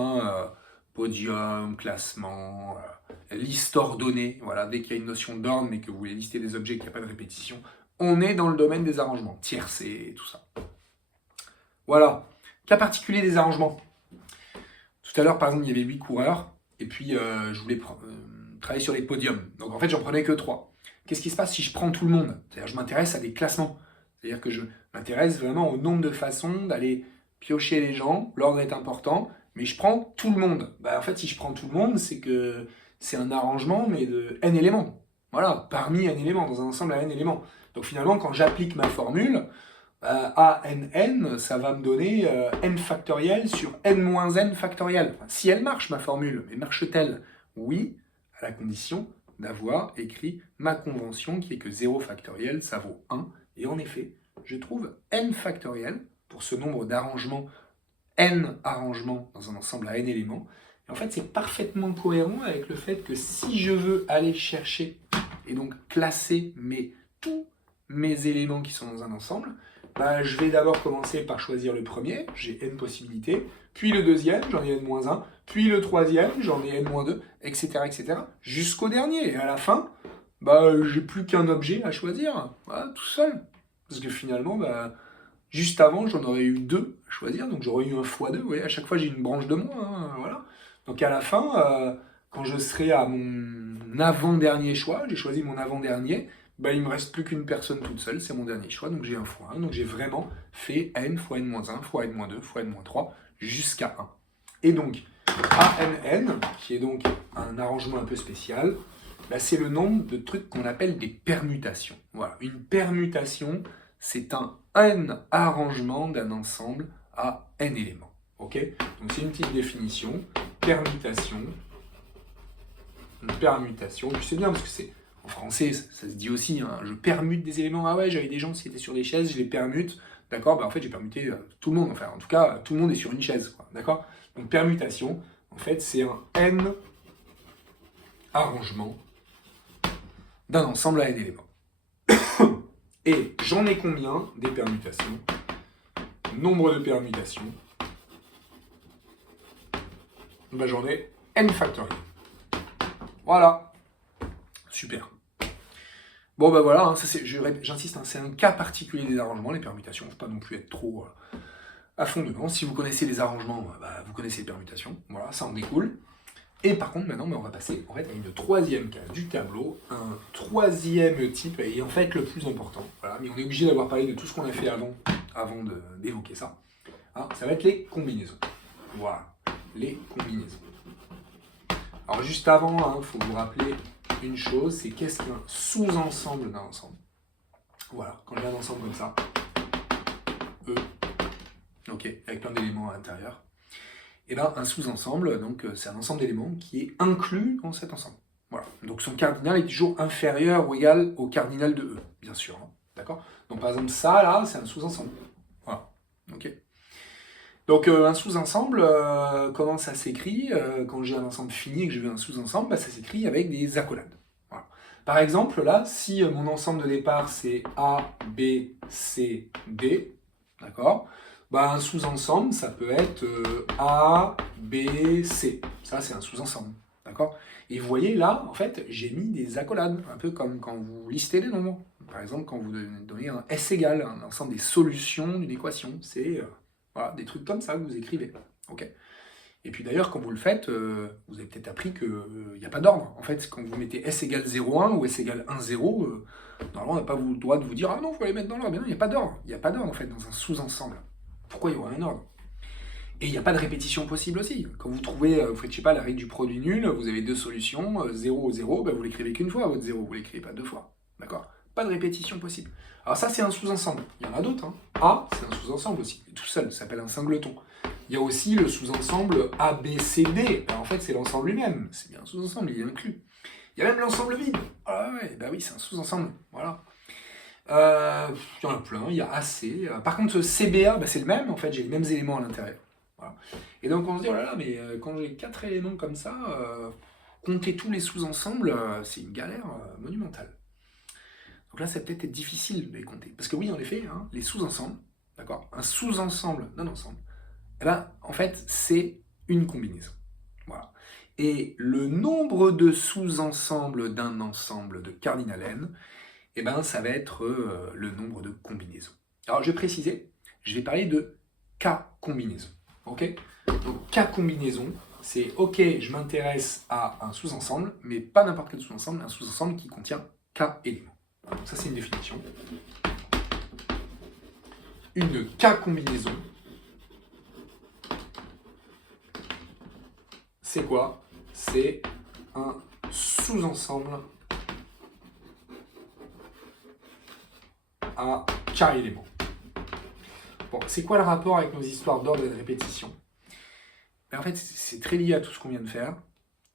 podium, classement, liste ordonnée. Voilà, dès qu'il y a une notion d'ordre, mais que vous voulez lister des objets, qu'il n'y a pas de répétition, on est dans le domaine des arrangements, tiercés, tout ça. Voilà. Cas particulier des arrangements. Tout à l'heure, par exemple, il y avait 8 coureurs, et puis je voulais travailler sur les podiums. Donc en fait, j'en prenais que 3. Qu'est-ce qui se passe si je prends tout le monde? C'est-à-dire, je m'intéresse à des classements. C'est-à-dire que je m'intéresse vraiment au nombre de façons d'aller piocher les gens. L'ordre est important, mais je prends tout le monde. En fait, si je prends tout le monde, c'est que c'est un arrangement, mais de n éléments. Voilà, parmi n éléments, dans un ensemble à n éléments. Donc finalement, quand j'applique ma formule, ANN, ça va me donner n factoriel sur n-n factoriel. Enfin, si elle marche, ma formule, mais marche-t-elle? Oui, à la condition d'avoir écrit ma convention qui est que 0 factoriel, ça vaut 1. Et en effet, je trouve n factoriel pour ce nombre d'arrangements, n arrangements dans un ensemble à n éléments. Et en fait, c'est parfaitement cohérent avec le fait que si je veux aller chercher et donc classer tous mes éléments qui sont dans un ensemble, je vais d'abord commencer par choisir le premier, j'ai n possibilités, puis le deuxième, j'en ai n-1, puis le troisième, j'en ai n-2, etc., etc., jusqu'au dernier. Et à la fin, j'ai plus qu'un objet à choisir, voilà, tout seul. Parce que finalement, juste avant, j'en aurais eu 2 à choisir, donc j'aurais eu un x2, vous voyez, à chaque fois j'ai une branche de moins, hein, voilà. Donc à la fin, quand je serai à mon avant-dernier choix, j'ai choisi mon avant-dernier, il me reste plus qu'une personne toute seule, c'est mon dernier choix, donc j'ai un x1, donc j'ai vraiment fait n fois n-1, fois n-2, fois n-3, jusqu'à 1. Et donc, ANN, qui est donc un arrangement un peu spécial, c'est le nombre de trucs qu'on appelle des permutations. Voilà, une permutation, c'est un n arrangement d'un ensemble à n éléments. Ok? Donc c'est une petite définition, permutation, une permutation, puis c'est bien parce que c'est en français, ça se dit aussi, hein, je permute des éléments. Ah ouais, j'avais des gens qui étaient sur des chaises, je les permute. D'accord, en fait, j'ai permuté tout le monde. Enfin, en tout cas, tout le monde est sur une chaise. D'accord? Donc, permutation, en fait, c'est un n arrangement d'un ensemble à n éléments. Et j'en ai combien des permutations? Nombre de permutations. J'en ai n factoriel. Voilà. Super. Bon voilà, hein, j'insiste, hein, c'est un cas particulier des arrangements, les permutations, il ne faut pas non plus être trop à fond dedans. Si vous connaissez les arrangements, vous connaissez les permutations, voilà, ça en découle. Et par contre, maintenant, on va passer à une troisième case du tableau, un troisième type, et en fait le plus important. Voilà, mais on est obligé d'avoir parlé de tout ce qu'on a fait avant d'évoquer ça. Hein, ça va être les combinaisons. Voilà, les combinaisons. Alors juste avant, faut vous rappeler une chose, c'est qu'est-ce qu'un sous-ensemble d'un ensemble. Voilà, quand j'ai un ensemble comme ça, E, ok, avec plein d'éléments à l'intérieur, et un sous-ensemble, donc c'est un ensemble d'éléments qui est inclus dans cet ensemble. Voilà, donc son cardinal est toujours inférieur ou égal au cardinal de E, bien sûr, hein, d'accord? Donc par exemple ça, là, c'est un sous-ensemble. Voilà, ok. Donc un sous-ensemble, comment ça s'écrit? Quand j'ai un ensemble fini et que je veux un sous-ensemble, ça s'écrit avec des accolades. Voilà. Par exemple, là, si mon ensemble de départ c'est A, B, C, D, d'accord? Un sous-ensemble, ça peut être A, B, C. Ça, c'est un sous-ensemble, d'accord? Et vous voyez, là, en fait, j'ai mis des accolades, un peu comme quand vous listez les nombres. Par exemple, quand vous donnez un S égale, un ensemble des solutions d'une équation, c'est... voilà, des trucs comme ça que vous écrivez. Okay. Et puis d'ailleurs, quand vous le faites, vous avez peut-être appris qu'il n'y a pas d'ordre. En fait, quand vous mettez S égale 0,1 ou S égale 1, 0, normalement, on n'a pas le droit de vous dire « Ah non, il faut les mettre dans l'ordre ». Mais non, il n'y a pas d'ordre. Il n'y a pas d'ordre, en fait, dans un sous-ensemble. Pourquoi il y aurait un ordre? Et il n'y a pas de répétition possible aussi. Quand vous trouvez, vous faites, je sais pas, la règle du produit nul, vous avez 2 solutions, 0, 0, vous l'écrivez qu'une fois, votre 0, vous ne l'écrivez pas 2 fois. D'accord? Pas de répétition possible. Alors ça, c'est un sous-ensemble. Il y en a d'autres. Hein. A, c'est un sous-ensemble aussi. Tout seul, ça s'appelle un singleton. Il y a aussi le sous-ensemble A, B, C, D. En fait, c'est l'ensemble lui-même. C'est bien un sous-ensemble, il est inclus. Il y a même l'ensemble vide. Ah ouais, oui, c'est un sous-ensemble. Voilà. Il y en a plein. Il y a AC. Par contre, CBA, c'est le même. En fait, j'ai les mêmes éléments à l'intérieur. Voilà. Et donc, on se dit, oh là là, mais quand j'ai 4 éléments comme ça, compter tous les sous-ensembles, c'est une galère monumentale. Donc là, ça peut être difficile de les compter. Parce que oui, en effet, hein, les sous-ensembles, d'accord, un sous-ensemble d'un ensemble, en fait, c'est une combinaison. Voilà. Et le nombre de sous-ensembles d'un ensemble de cardinal n, ça va être le nombre de combinaisons. Alors, je vais préciser, je vais parler de K combinaison. Ok? Donc K combinaison, c'est ok, je m'intéresse à un sous-ensemble, mais pas n'importe quel sous-ensemble, un sous-ensemble qui contient K éléments. Donc ça c'est une définition. Une K combinaison, c'est quoi? C'est un sous-ensemble à K éléments. Bon, c'est quoi le rapport avec nos histoires d'ordre et de répétition? En fait, c'est très lié à tout ce qu'on vient de faire.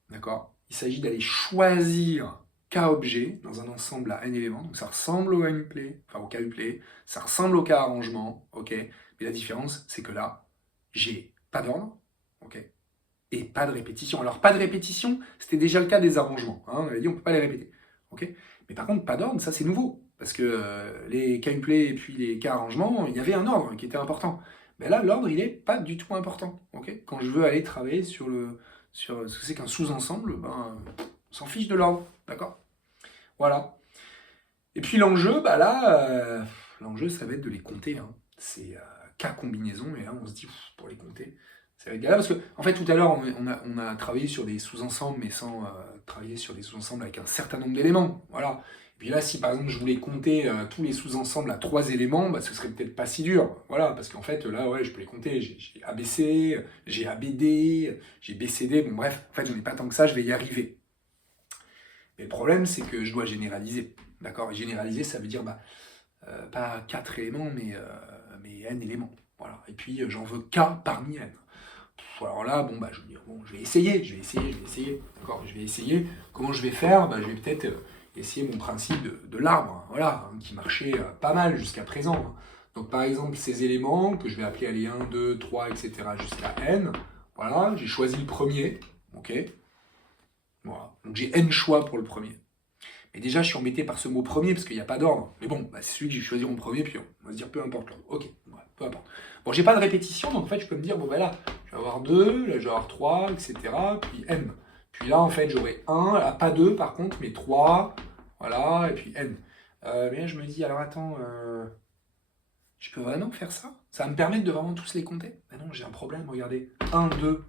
D'accord? Il s'agit d'aller choisir K objets dans un ensemble à n éléments. Donc ça ressemble au N-play, enfin au K-play, ça ressemble au K-arrangement, ok? Mais la différence, c'est que là, j'ai pas d'ordre, ok? Et pas de répétition. Alors pas de répétition, c'était déjà le cas des arrangements. Hein, on avait dit on peut pas les répéter, ok? Mais par contre, pas d'ordre, ça c'est nouveau. Parce que les K-play et puis les K-arrangements, il y avait un ordre qui était important. Mais là, l'ordre, il n'est pas du tout important, ok? Quand je veux aller travailler sur ce que c'est qu'un sous-ensemble, ben, on s'en fiche de l'ordre, d'accord? Voilà. Et puis l'enjeu, bah là, l'enjeu, ça va être de les compter. Hein. C'est K combinaison, et là, on se dit, pour les compter, ça va être galère. Parce que, en fait, tout à l'heure, on a travaillé sur des sous-ensembles, mais sans travailler sur des sous-ensembles avec un certain nombre d'éléments. Voilà. Et puis là, si par exemple, je voulais compter tous les sous-ensembles à 3 éléments, bah, ce serait peut-être pas si dur. Voilà, parce qu'en fait, là, ouais, je peux les compter. J'ai ABC, j'ai ABD, j'ai BCD. Bon, bref, en fait, j'en ai pas tant que ça, je vais y arriver. Mais le problème, c'est que je dois généraliser. D'accord? Et généraliser, ça veut dire pas 4 éléments, mais n éléments. Voilà. Et puis, j'en veux K parmi n. Alors là, bon, je vais dire, bon, je vais essayer. D'accord? Je vais essayer. Comment je vais faire? Je vais peut-être essayer mon principe de l'arbre, hein, voilà, hein, qui marchait pas mal jusqu'à présent. Hein. Donc, par exemple, ces éléments, que je vais appeler aller 1, 2, 3, etc., jusqu'à n, voilà, j'ai choisi le premier, ok? Voilà. Donc j'ai n choix pour le premier. Mais déjà, je suis embêté par ce mot premier parce qu'il n'y a pas d'ordre. Mais bon, c'est celui que j'ai choisi en premier, puis on va se dire peu importe l'ordre. Ok, voilà, peu importe. Bon, j'ai pas de répétition, donc en fait, je peux me dire, bon, là, je vais avoir 2, là, je vais avoir 3, etc., puis n. Puis là, en fait, j'aurai 1, là, pas 2 par contre, mais 3, voilà, et puis n. Mais là, je me dis, alors attends, je peux vraiment faire ça? Ça va me permettre de vraiment tous les compter? Ben non, j'ai un problème, regardez. 1, 2,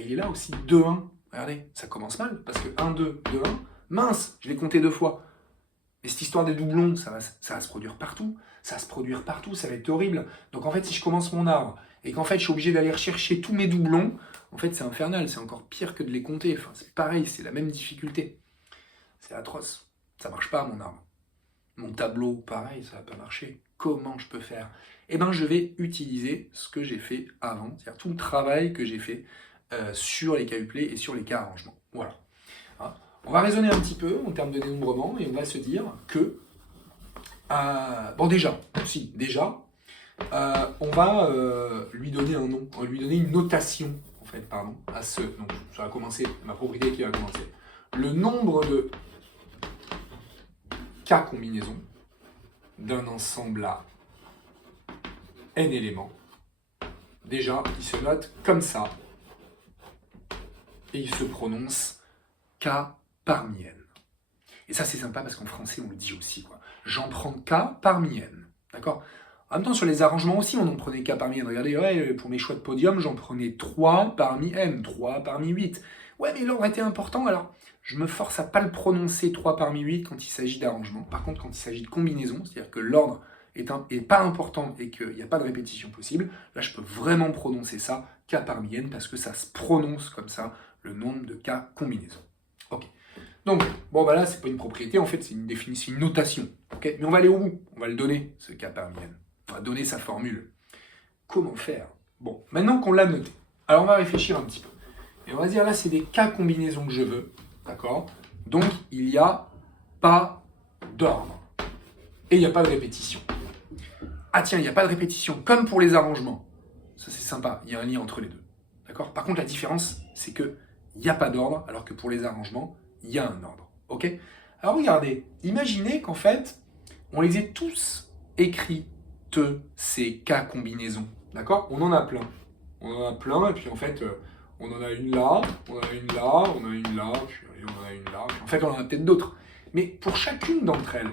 il est là aussi, 2, 1. Regardez, ça commence mal, parce que 1, 2, 2, 1, mince, je l'ai compté 2 fois. Mais cette histoire des doublons, ça va se produire partout. Ça va se produire partout, ça va être horrible. Donc en fait, si je commence mon arbre, et qu'en fait, je suis obligé d'aller rechercher tous mes doublons, en fait, c'est infernal, c'est encore pire que de les compter. Enfin, c'est pareil, c'est la même difficulté. C'est atroce. Ça marche pas, mon arbre. Mon tableau, pareil, ça va pas marcher. Comment je peux faire? Eh bien, je vais utiliser ce que j'ai fait avant, c'est-à-dire tout le travail que j'ai fait sur les K-play et sur les K-arrangements. Voilà. Hein. On va raisonner un petit peu en termes de dénombrement et on va se dire que, bon déjà, on va lui donner un nom, on va lui donner une notation, en fait, pardon, à ce, donc ça va commencer, ma propriété qui va commencer. Le nombre de K combinaisons d'un ensemble à n éléments, déjà, il se note comme ça, et il se prononce K parmi n. Et ça, c'est sympa parce qu'en français, on le dit aussi, quoi. J'en prends K parmi n. D'accord? En même temps, sur les arrangements aussi, on en prenait K parmi n. Regardez, ouais, pour mes choix de podium, j'en prenais 3 parmi n, 3 parmi 8. Ouais, mais l'ordre était important, alors je me force à pas le prononcer 3 parmi 8 quand il s'agit d'arrangement. Par contre, quand il s'agit de combinaison, c'est-à-dire que l'ordre est pas important et qu'il n'y a pas de répétition possible, là, je peux vraiment prononcer ça K parmi n parce que ça se prononce comme ça, le nombre de K combinaisons. Ok. Donc, bon, là, c'est pas une propriété, en fait, c'est une définition, une notation. Okay, mais on va aller au bout, on va le donner, ce K parmi n. On va donner sa formule. Comment faire? Bon, maintenant qu'on l'a noté, alors on va réfléchir un petit peu. Et on va dire, là, c'est des K combinaisons que je veux, d'accord? Donc, il n'y a pas d'ordre. Et il n'y a pas de répétition. Ah tiens, il n'y a pas de répétition, comme pour les arrangements. Ça, c'est sympa, il y a un lien entre les deux. D'accord? Par contre, la différence, c'est qu'il n'y a pas d'ordre, alors que pour les arrangements, il y a un ordre. Ok? Alors regardez, imaginez qu'en fait, on les ait tous écrits, ces K combinaisons. D'accord? On en a plein. On en a plein, et puis en fait, on en a une là, on en a une là, on en a une là, puis on en a une là. Puis en fait, on en a peut-être d'autres. Mais pour chacune d'entre elles,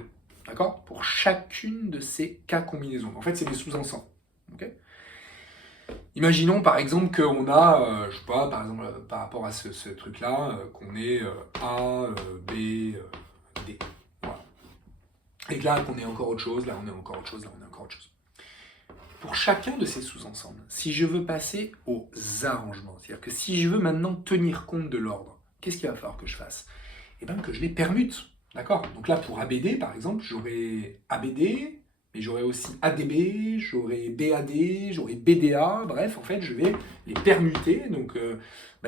d'accord? Pour chacune de ces K combinaisons. En fait, c'est des sous-ensembles. Okay, Imaginons par exemple qu'on a, je sais pas, par exemple par rapport à ce truc-là, qu'on est A, B, D. Voilà. Et que là, qu'on est encore autre chose, là on est encore autre chose, là on est encore autre chose. Pour chacun de ces sous-ensembles, si je veux passer aux arrangements, c'est-à-dire que si je veux maintenant tenir compte de l'ordre, qu'est-ce qu'il va falloir que je fasse? Eh bien que je les permute, d'accord? Donc là pour ABD par exemple, j'aurai ABD, mais j'aurai aussi ADB, j'aurai BAD, j'aurai BDA, bref, en fait je vais les permuter, donc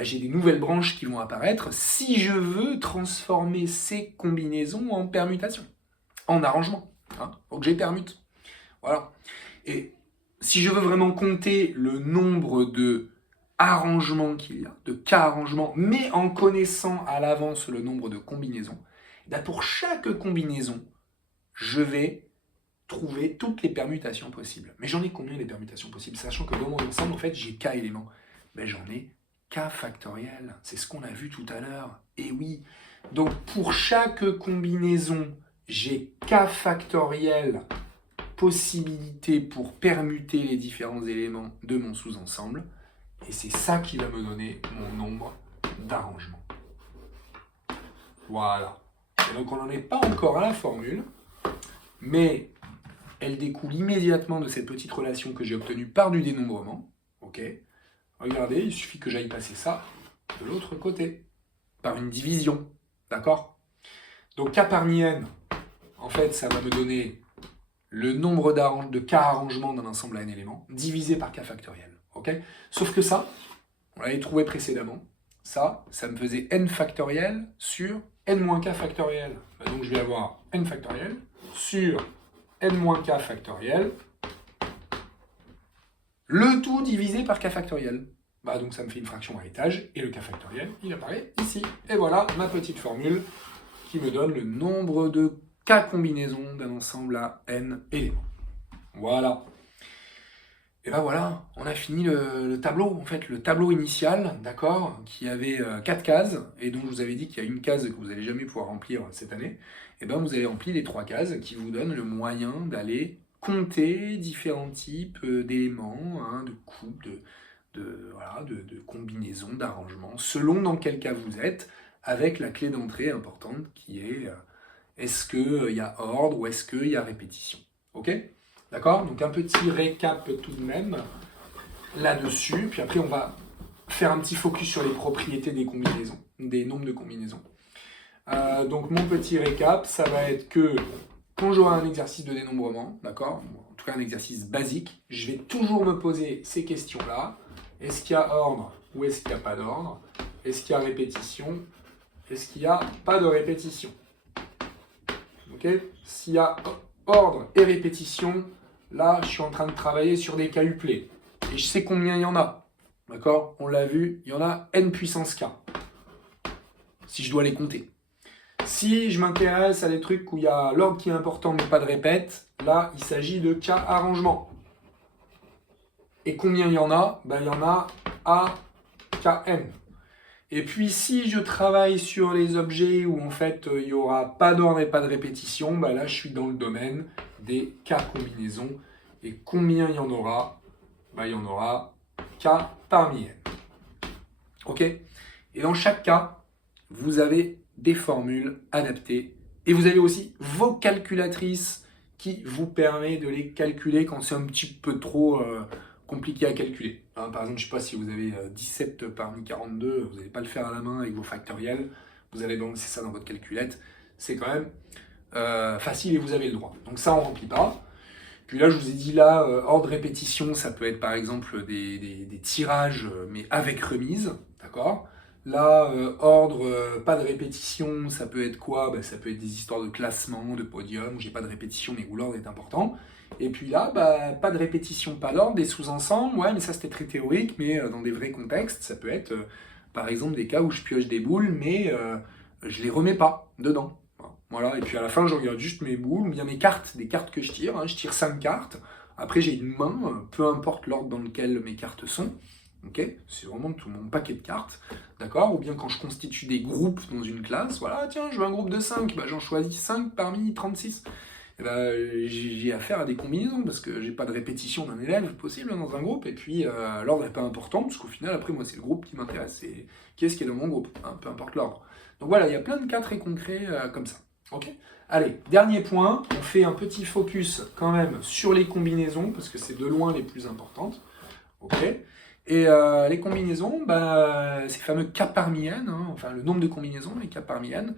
j'ai des nouvelles branches qui vont apparaître si je veux transformer ces combinaisons en permutation, en arrangement, hein? Donc je les permute, voilà. Et si je veux vraiment compter le nombre de arrangements qu'il y a, de cas arrangements, mais en connaissant à l'avance le nombre de combinaisons, pour chaque combinaison, je vais trouver toutes les permutations possibles. Mais j'en ai combien des permutations possibles? Sachant que dans mon ensemble, en fait, j'ai k éléments. J'en ai k factoriel. C'est ce qu'on a vu tout à l'heure. Et oui. Donc pour chaque combinaison, j'ai k factoriel possibilités pour permuter les différents éléments de mon sous-ensemble. Et c'est ça qui va me donner mon nombre d'arrangements. Voilà. Et donc on n'en est pas encore à la formule, mais elle découle immédiatement de cette petite relation que j'ai obtenue par du dénombrement. Ok. Regardez, il suffit que j'aille passer ça de l'autre côté, par une division. D'accord? Donc k parmi n, en fait, ça va me donner le nombre de k arrangements d'un ensemble à n éléments, divisé par k factoriel. Okay, sauf que ça, on l'avait trouvé précédemment, ça me faisait n factoriel sur n moins k factoriel. Donc je vais avoir n factoriel sur n moins k factoriel, le tout divisé par k factoriel. Donc ça me fait une fraction à étage, et le k factoriel, il apparaît ici. Et voilà ma petite formule qui me donne le nombre de k combinaisons d'un ensemble à n éléments. Voilà. Et voilà, on a fini le tableau, en fait, le tableau initial, d'accord, qui avait 4 cases, et dont je vous avais dit qu'il y a une case que vous n'allez jamais pouvoir remplir cette année. Et bien vous avez rempli les 3 cases qui vous donnent le moyen d'aller compter différents types d'éléments, hein, de coupes, de combinaisons, d'arrangements, selon dans quel cas vous êtes, avec la clé d'entrée importante qui est est-ce qu'il y a ordre ou est-ce qu'il y a répétition. Ok? D'accord? Donc un petit récap tout de même là-dessus, puis après on va faire un petit focus sur les propriétés des combinaisons, des nombres de combinaisons. Donc mon petit récap, ça va être que quand j'aurai un exercice de dénombrement, d'accord, en tout cas un exercice basique, je vais toujours me poser ces questions-là. Est-ce qu'il y a ordre ou est-ce qu'il n'y a pas d'ordre? Est-ce qu'il y a répétition? Est-ce qu'il n'y a pas de répétition? Ok? S'il y a ordre et répétition, là je suis en train de travailler sur des quadruplés. Et je sais combien il y en a. D'accord? On l'a vu, il y en a n puissance k. Si je dois les compter. Si je m'intéresse à des trucs où il y a l'ordre qui est important mais pas de répète, là il s'agit de k arrangement. Et combien il y en a? Il y en a a kn. Et puis si je travaille sur les objets où en fait il n'y aura pas d'ordre et pas de répétition, là je suis dans le domaine des k combinaisons. Et combien il y en aura? Il y en aura k parmi n. Ok? Et dans chaque cas, vous avez des formules adaptées. Et vous avez aussi vos calculatrices qui vous permettent de les calculer quand c'est un petit peu trop compliqué à calculer. Par exemple, je ne sais pas si vous avez 17 parmi 42, vous n'allez pas le faire à la main avec vos factoriels. Vous allez balancer ça dans votre calculette. C'est quand même facile et vous avez le droit. Donc ça, on ne remplit pas. Puis là, je vous ai dit, ordre répétition, ça peut être par exemple des tirages, mais avec remise, d'accord? Là, ordre, pas de répétition, ça peut être quoi? Ça peut être des histoires de classement, de podium, où j'ai pas de répétition, mais où l'ordre est important. Et puis là, pas de répétition, pas d'ordre, des sous-ensembles, ouais, mais ça c'était très théorique, mais dans des vrais contextes, ça peut être, par exemple, des cas où je pioche des boules, mais je les remets pas dedans. Voilà, et puis à la fin, je regarde juste mes boules, ou bien mes cartes, des cartes que je tire. Je tire 5 cartes. Après, j'ai une main, peu importe l'ordre dans lequel mes cartes sont. Ok, c'est vraiment tout mon paquet de cartes. D'accord? Ou bien quand je constitue des groupes dans une classe, voilà, tiens, je veux un groupe de 5, j'en choisis 5 parmi 36. eh ben, j'ai affaire à des combinaisons, parce que j'ai pas de répétition d'un élève possible dans un groupe, et puis l'ordre n'est pas important, parce qu'au final, après, moi, c'est le groupe qui m'intéresse, c'est qui est-ce qui est dans mon groupe, hein, peu importe l'ordre. Donc voilà, il y a plein de cas très concrets comme ça. Ok. Allez, dernier point, on fait un petit focus quand même sur les combinaisons, parce que c'est de loin les plus importantes. Ok. Et les combinaisons, bah, ces fameux k parmi n, hein, enfin le nombre de combinaisons, les k parmi n,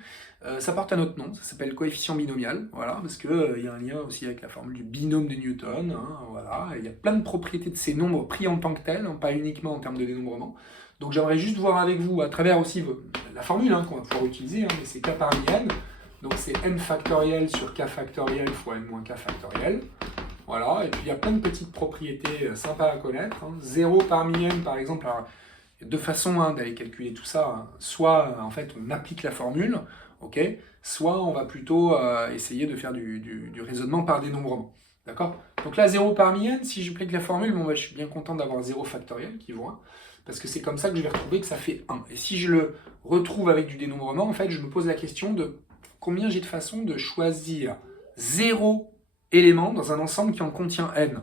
ça porte un autre nom, ça s'appelle coefficient binomial, voilà, parce qu'il y a un lien aussi avec la formule du binôme de Newton, hein, voilà, il y a plein de propriétés de ces nombres pris en tant que tels, hein, pas uniquement en termes de dénombrement. Donc j'aimerais juste voir avec vous, à travers aussi la formule hein, qu'on va pouvoir utiliser, hein, mais c'est k parmi n, donc c'est n factoriel sur k factoriel fois n moins k factoriel. Voilà, et puis il y a plein de petites propriétés sympas à connaître. Hein. 0 parmi n, par exemple, alors, il y a deux façons hein, d'aller calculer tout ça. Hein. Soit, en fait, on applique la formule, ok, soit on va plutôt essayer de faire du raisonnement par dénombrement. D'accord? Donc là, 0 parmi n, si j'applique la formule, bon, bah, je suis bien content d'avoir 0 factoriel qui vaut 1, parce que c'est comme ça que je vais retrouver que ça fait 1. Et si je le retrouve avec du dénombrement, en fait, je me pose la question de combien j'ai de façons de choisir 0 éléments dans un ensemble qui en contient n.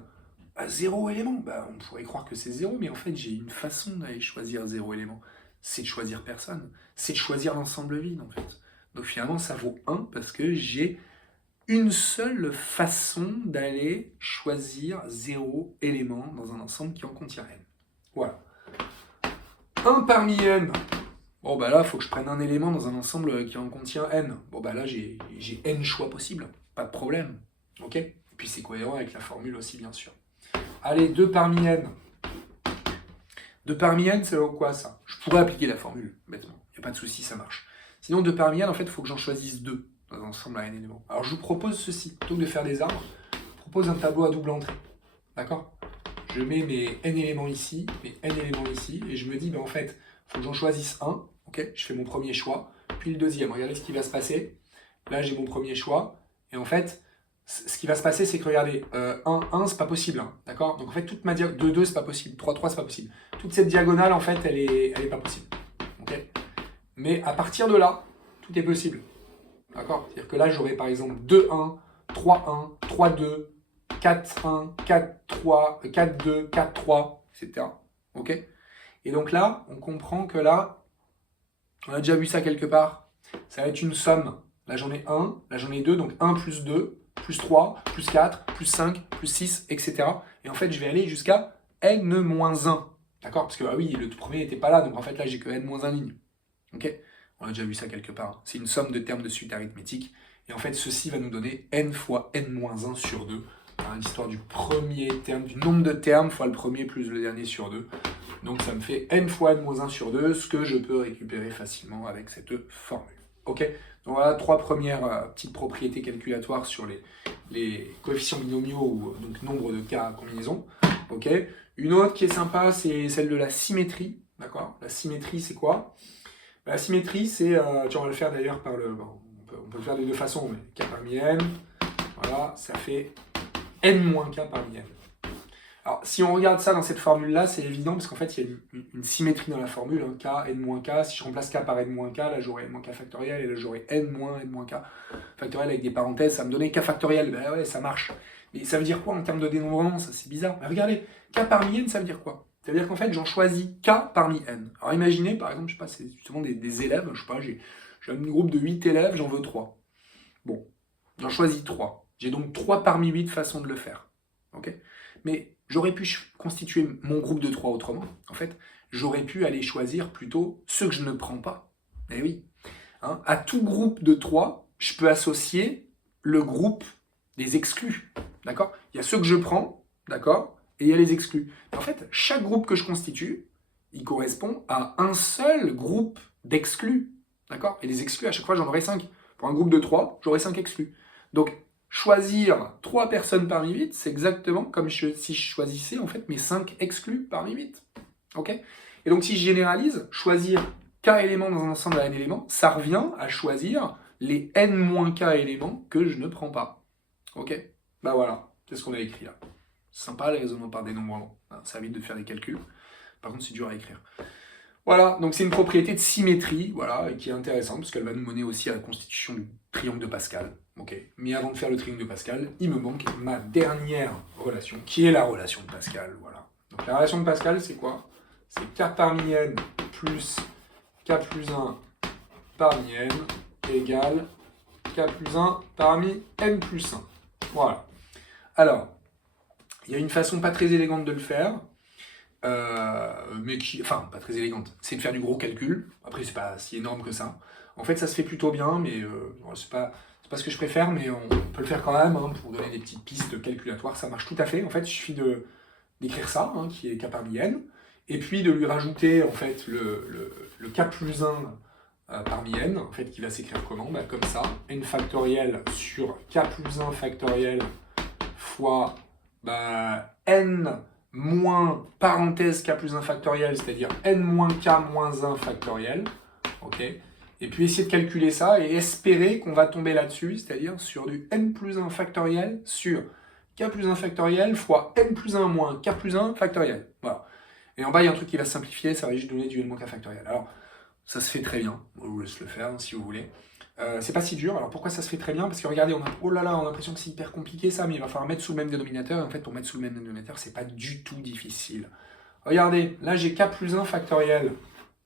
Bah, 0 élément, bah, on pourrait croire que c'est 0, mais en fait j'ai une façon d'aller choisir 0 élément. C'est de choisir personne. C'est de choisir l'ensemble vide en fait. Donc finalement ça vaut 1 parce que j'ai une seule façon d'aller choisir 0 élément dans un ensemble qui en contient n. Voilà. 1 parmi n. Bon bah là, il faut que je prenne un élément dans un ensemble qui en contient n. Bon bah là, j'ai n choix possibles. Pas de problème. Ok? Et puis c'est cohérent avec la formule aussi, bien sûr. Allez, 2 parmi n. 2 parmi n, c'est quoi ça? Je pourrais appliquer la formule, bêtement. Il n'y a pas de souci, ça marche. Sinon, 2 parmi n, en fait, il faut que j'en choisisse 2 dans un ensemble à n éléments. Alors je vous propose ceci. Plutôt que de faire des arbres, je vous propose un tableau à double entrée. D'accord? Je mets mes n éléments ici, mes n éléments ici, et je me dis, ben, en fait, il faut que j'en choisisse un. Ok, je fais mon premier choix, puis le deuxième. Regardez ce qui va se passer. Là, j'ai mon premier choix. Et en fait, ce qui va se passer, c'est que regardez, 1, 1, c'est pas possible. Hein, d'accord? Donc en fait, toute ma diagonale, 2, 2, c'est pas possible. 3, 3, c'est pas possible. Toute cette diagonale, en fait, elle est pas possible. Okay, mais à partir de là, tout est possible. D'accord? C'est-à-dire que là, j'aurai par exemple 2, 1, 3, 1, 3, 2, 4, 1, 4, 3, 4, 2, 4, 3, etc. Ok? Et donc là, on comprend que là, on a déjà vu ça quelque part, ça va être une somme. Là, j'en ai 1, là, j'en ai 2, donc 1 plus 2, plus 3, plus 4, plus 5, plus 6, etc. Et en fait, je vais aller jusqu'à n-1. D'accord? Parce que, ah oui, le tout premier n'était pas là, donc en fait, là, j'ai que n-1 ligne. Ok? On a déjà vu ça quelque part. C'est une somme de termes de suite arithmétique. Et en fait, ceci va nous donner n fois n-1 sur 2. Hein, l'histoire du premier terme, du nombre de termes fois le premier plus le dernier sur 2. Donc ça me fait n fois n-1 sur 2, ce que je peux récupérer facilement avec cette formule. Ok? Donc voilà, trois premières petites propriétés calculatoires sur les coefficients binomiaux, ou donc nombre de cas à combinaison. Ok? Une autre qui est sympa, c'est celle de la symétrie. D'accord? La symétrie, c'est quoi? La symétrie, c'est, on va le faire d'ailleurs par le... Bon, on peut le faire de deux façons, mais k parmi n, voilà, ça fait n-k parmi n. Alors, si on regarde ça dans cette formule-là, c'est évident, parce qu'en fait, il y a une symétrie dans la formule, hein, k, n-k. Si je remplace k par n-k, là, j'aurai n-k factoriel, et là, j'aurai n-k factoriel avec des parenthèses, ça me donnait k factoriel. Ben ouais, ça marche. Mais ça veut dire quoi en termes de dénombrement? Ça, c'est bizarre. Mais regardez, k parmi n, ça veut dire quoi? Ça veut dire qu'en fait, j'en choisis k parmi n. Alors, imaginez, par exemple, je sais pas, c'est justement des élèves, je sais pas, j'ai un groupe de 8 élèves, j'en veux 3. Bon, j'en choisis 3. J'ai donc 3 parmi 8 façons de le faire. Ok? Mais j'aurais pu constituer mon groupe de 3 autrement. En fait, j'aurais pu aller choisir plutôt ceux que je ne prends pas. Eh oui. Hein, à tout groupe de 3, je peux associer le groupe des exclus. D'accord? Il y a ceux que je prends, d'accord? Et il y a les exclus. En fait, chaque groupe que je constitue, il correspond à un seul groupe d'exclus. D'accord? Et les exclus, à chaque fois, j'en aurai 5. Pour un groupe de 3, j'aurai 5 exclus. Donc, choisir 3 personnes parmi 8, c'est exactement comme si je choisissais en fait mes 5 exclus parmi 8. Ok? Et donc si je généralise, choisir k éléments dans un ensemble à n éléments, ça revient à choisir les n-k éléments que je ne prends pas. Ok? Bah voilà, c'est ce qu'on a écrit là. Sympa les raisonnements par dénombrement. Ça évite de faire des calculs. Par contre, c'est dur à écrire. Voilà, donc c'est une propriété de symétrie, voilà, et qui est intéressante, parce qu'elle va nous mener aussi à la constitution du triangle de Pascal. Ok. Mais avant de faire le triangle de Pascal, il me manque ma dernière relation, qui est la relation de Pascal, voilà. Donc la relation de Pascal, c'est quoi? C'est k parmi n plus k plus 1 parmi n égale k plus 1 parmi n plus 1. Voilà. Alors, il y a une façon pas très élégante de le faire, mais qui, enfin, pas très élégante, c'est de faire du gros calcul. Après, c'est pas si énorme que ça. En fait, ça se fait plutôt bien, mais c'est pas ce que je préfère, mais on peut le faire quand même, hein, pour donner des petites pistes calculatoires. Ça marche tout à fait. En fait, il suffit d'écrire ça, hein, qui est k parmi n, et puis de lui rajouter en fait le k plus 1 parmi n, en fait, qui va s'écrire comment? Bah, comme ça, n factoriel sur k plus 1 factoriel fois n moins parenthèse k plus 1 factoriel, c'est-à-dire n moins k moins 1 factoriel. Ok. Et puis essayer de calculer ça et espérer qu'on va tomber là-dessus, c'est-à-dire sur du n plus 1 factoriel sur k plus 1 factoriel fois n plus 1 moins k plus 1 factoriel. Voilà. Et en bas, il y a un truc qui va se simplifier, ça va juste donner du n moins k factoriel. Alors, ça se fait très bien. Je vous laisse le faire, hein, si vous voulez. C'est pas si dur. Alors pourquoi ça se fait très bien? Parce que regardez, oh là là, on a l'impression que c'est hyper compliqué ça, mais il va falloir mettre sous le même dénominateur. Et en fait, pour mettre sous le même dénominateur, c'est pas du tout difficile. Regardez, là j'ai k plus 1 factoriel,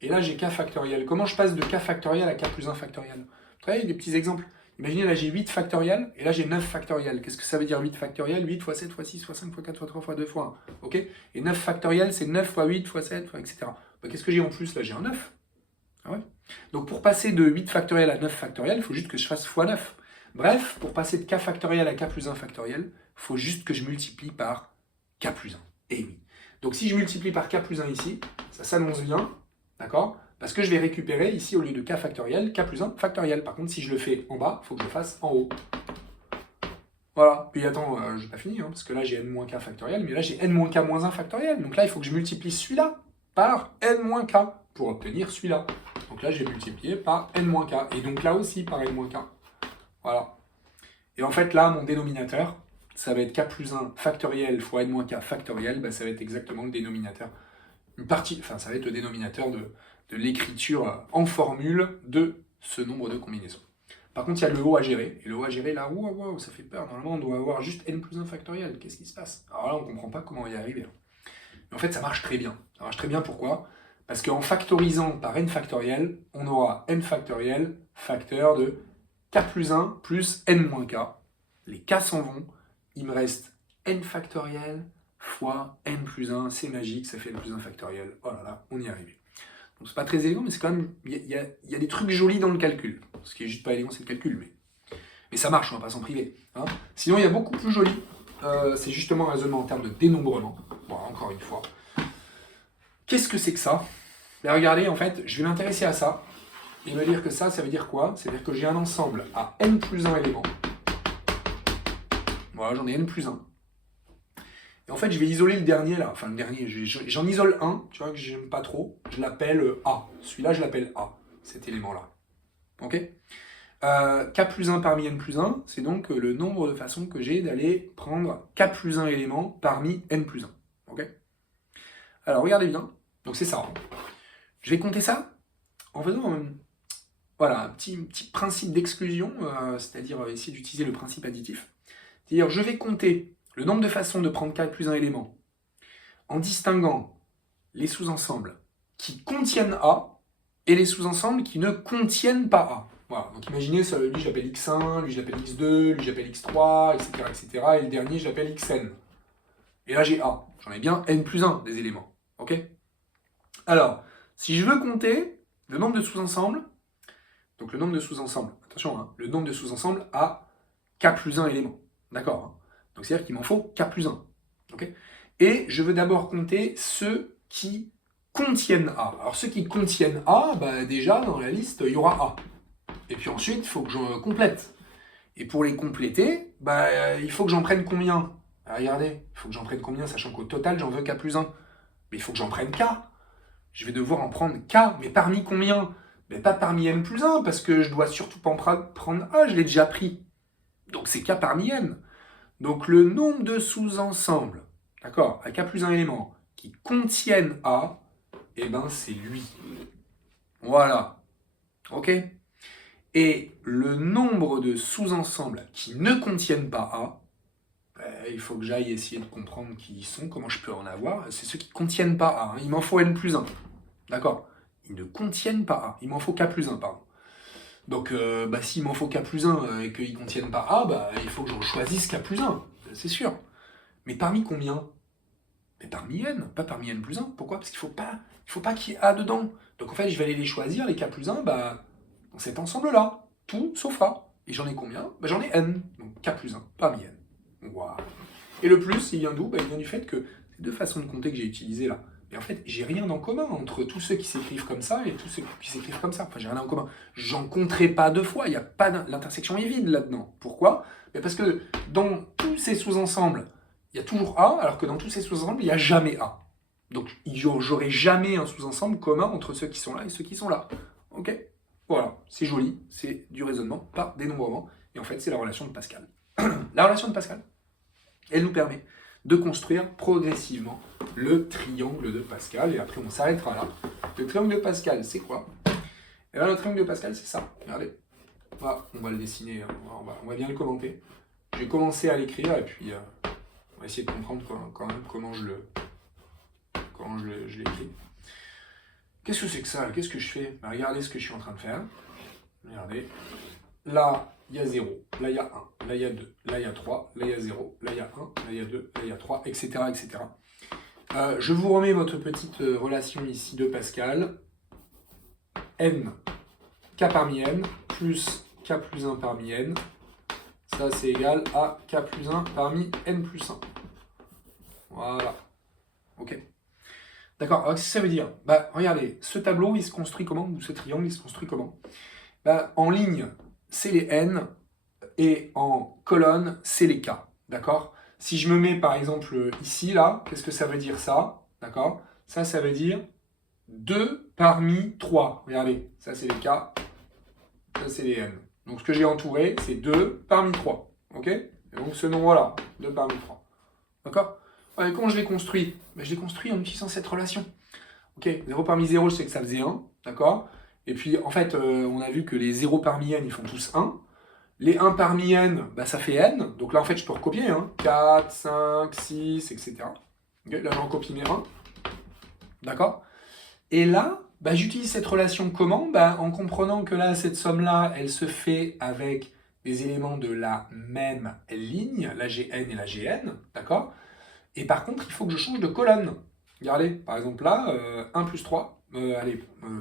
et là j'ai k factoriel. Comment je passe de k factoriel à k plus 1 factoriel? Vous voyez, des petits exemples. Imaginez, là j'ai 8 factoriel, et là j'ai 9 factoriel. Qu'est-ce que ça veut dire 8 factoriel? 8 fois 7 fois 6 fois 5 fois 4 fois 3 fois 2 fois 1. Ok. Et 9 factoriel, c'est 9 fois 8 fois 7, etc. Qu'est-ce que j'ai en plus? Là j'ai un 9. Ah ouais. Donc pour passer de 8 factoriel à 9 factoriel, il faut juste que je fasse x 9. Bref, pour passer de k factoriel à k plus 1 factoriel, il faut juste que je multiplie par k plus 1. Et oui. Donc si je multiplie par k plus 1 ici, ça s'annonce bien, d'accord? Parce que je vais récupérer ici, au lieu de k factoriel, k plus 1 factoriel. Par contre, si je le fais en bas, il faut que je le fasse en haut. Voilà. Puis attends, je n'ai pas fini, hein, parce que là j'ai n-k factoriel, mais là j'ai n-k moins 1 factoriel. Donc là, il faut que je multiplie celui-là par n-k pour obtenir celui-là. Donc là, j'ai multiplié par n-k. Et donc là aussi par n-k. Voilà. Et en fait, là, mon dénominateur, ça va être k plus 1 factoriel fois n-k factoriel. Ça va être exactement le dénominateur. Ça va être le dénominateur de l'écriture en formule de ce nombre de combinaisons. Par contre, il y a le haut à gérer. Et le haut à gérer, là, wow, ça fait peur. Normalement, on doit avoir juste n plus 1 factoriel. Qu'est-ce qui se passe? Alors là, on ne comprend pas comment y arriver. Mais en fait, ça marche très bien. Ça marche très bien, pourquoi? Parce qu'en factorisant par n factoriel, on aura n factoriel facteur de k plus 1 plus n moins k. Les k s'en vont. Il me reste n factoriel fois n plus 1. C'est magique, ça fait n plus 1 factoriel. Oh là là, on y est arrivé. Donc c'est pas très élégant, mais c'est quand même. Il y a des trucs jolis dans le calcul. Ce qui est juste pas élégant, c'est le calcul. Mais ça marche, on va pas s'en priver. Hein. Sinon, il y a beaucoup plus joli. C'est justement un raisonnement en termes de dénombrement. Bon, encore une fois. Qu'est-ce que c'est que ça? Regardez, en fait, je vais m'intéresser à ça et me dire que ça veut dire quoi? Ça veut dire que j'ai un ensemble à n plus 1 éléments. Voilà, j'en ai n plus 1. Et en fait, je vais isoler le dernier là. Enfin, le dernier, j'en isole un, tu vois, que j'aime pas trop. Je l'appelle A. Celui-là, je l'appelle A, cet élément-là. Ok? K plus 1 parmi n plus 1, c'est donc le nombre de façons que j'ai d'aller prendre K plus 1 éléments parmi n plus 1. Ok? Alors, regardez bien. Donc, c'est ça. Je vais compter ça en faisant un petit principe d'exclusion, c'est-à-dire essayer d'utiliser le principe additif. C'est-à-dire, je vais compter le nombre de façons de prendre K plus 1 élément en distinguant les sous-ensembles qui contiennent A et les sous-ensembles qui ne contiennent pas A. Voilà, donc imaginez, lui j'appelle x1, lui j'appelle x2, lui j'appelle x3, etc., etc. Et le dernier j'appelle xn. Et là j'ai A. J'en ai bien n plus 1 des éléments. Ok? Alors, si je veux compter le nombre de sous-ensembles, donc le nombre de sous-ensembles, attention, hein, le nombre de sous-ensembles à k plus 1 éléments. D'accord, hein. Donc c'est-à-dire qu'il m'en faut k plus 1. Okay, et je veux d'abord compter ceux qui contiennent A. Alors ceux qui contiennent A, déjà dans la liste, il y aura A. Et puis ensuite, il faut que je complète. Et pour les compléter, il faut que j'en prenne combien? Regardez, il faut que j'en prenne combien, sachant qu'au total, j'en veux k plus 1. Mais il faut que j'en prenne k. Je vais devoir en prendre k, mais parmi combien? Mais pas parmi n plus 1, parce que je dois surtout pas en prendre A, je l'ai déjà pris. Donc c'est k parmi n. Donc le nombre de sous-ensembles, d'accord, à k plus 1 élément, qui contiennent A, eh ben c'est lui. Voilà. Ok? Et le nombre de sous-ensembles qui ne contiennent pas A, il faut que j'aille essayer de comprendre qui ils sont, comment je peux en avoir. C'est ceux qui ne contiennent pas A. Il m'en faut N plus 1. D'accord? Ils ne contiennent pas A. Il m'en faut K plus 1, pardon. Donc, s'il m'en faut K plus 1 et qu'ils ne contiennent pas A, il faut que je choisisse K plus 1. C'est sûr. Mais parmi combien? Mais parmi N, pas parmi N plus 1. Pourquoi? Parce qu'il faut pas qu'il y ait A dedans. Donc en fait, je vais aller les choisir, les K plus 1, dans cet ensemble-là. Tout sauf A. Et j'en ai combien? J'en ai N. Donc K plus 1, parmi N. Wow. Et le plus, il vient d'où? Il vient du fait que ces deux façons de compter que j'ai utilisées là, et en fait, j'ai rien en commun entre tous ceux qui s'écrivent comme ça et tous ceux qui s'écrivent comme ça. Enfin, j'ai rien en commun. J'en compterai pas deux fois. Il y a pas l'intersection est vide là-dedans. Pourquoi? Parce que dans tous ces sous-ensembles, il y a toujours A, alors que dans tous ces sous-ensembles, il n'y a jamais A. Donc, j'aurai jamais un sous-ensemble commun entre ceux qui sont là et ceux qui sont là. Ok? Voilà, c'est joli, c'est du raisonnement par dénombrement. Et en fait, c'est la relation de Pascal. La relation de Pascal, elle nous permet de construire progressivement le triangle de Pascal. Et après, on s'arrêtera là. Le triangle de Pascal, c'est quoi? Et bien, le triangle de Pascal, c'est ça. Regardez. Voilà, on va le dessiner, on va bien le commenter. Je vais commencer à l'écrire et puis on va essayer de comprendre quand même comment je l'écris. Qu'est-ce que c'est que ça? Qu'est-ce que je fais? Regardez ce que je suis en train de faire. Regardez. Là, il y a 0, là il y a 1, là il y a 2, là il y a 3, là il y a 0, là il y a 1, là il y a 2, là il y a 3, etc. etc. Je vous remets votre petite relation ici de Pascal. N, K parmi N, plus K plus 1 parmi N. Ça, c'est égal à K plus 1 parmi N plus 1. Voilà. Ok. D'accord, alors qu'est-ce que ça veut dire? Regardez, ce tableau, il se construit comment? Ou ce triangle, il se construit comment? En ligne, c'est les N, et en colonne, c'est les K. D'accord? Si je me mets, par exemple, ici, là, qu'est-ce que ça veut dire, ça? D'accord? Ça veut dire 2 parmi 3. Regardez, ça, c'est les K, ça, c'est les N. Donc, ce que j'ai entouré, c'est 2 parmi 3. Ok? Et donc, ce nombre-là, 2 parmi 3. D'accord? Et comment je l'ai construit? Je l'ai construit en utilisant cette relation. Ok, 0 parmi 0, je sais que ça faisait 1. D'accord? Et puis, en fait, on a vu que les 0 parmi N, ils font tous 1. Les 1 parmi N, ça fait N. Donc là, en fait, je peux recopier. 4, 5, 6, etc. Okay, là, j'en copie mes 1. D'accord? Et là, j'utilise cette relation comment? En comprenant que là, cette somme-là, elle se fait avec des éléments de la même ligne. Là, j'ai N et là, j'ai N. D'accord? Et par contre, il faut que je change de colonne. Regardez, par exemple là, 1 plus 3.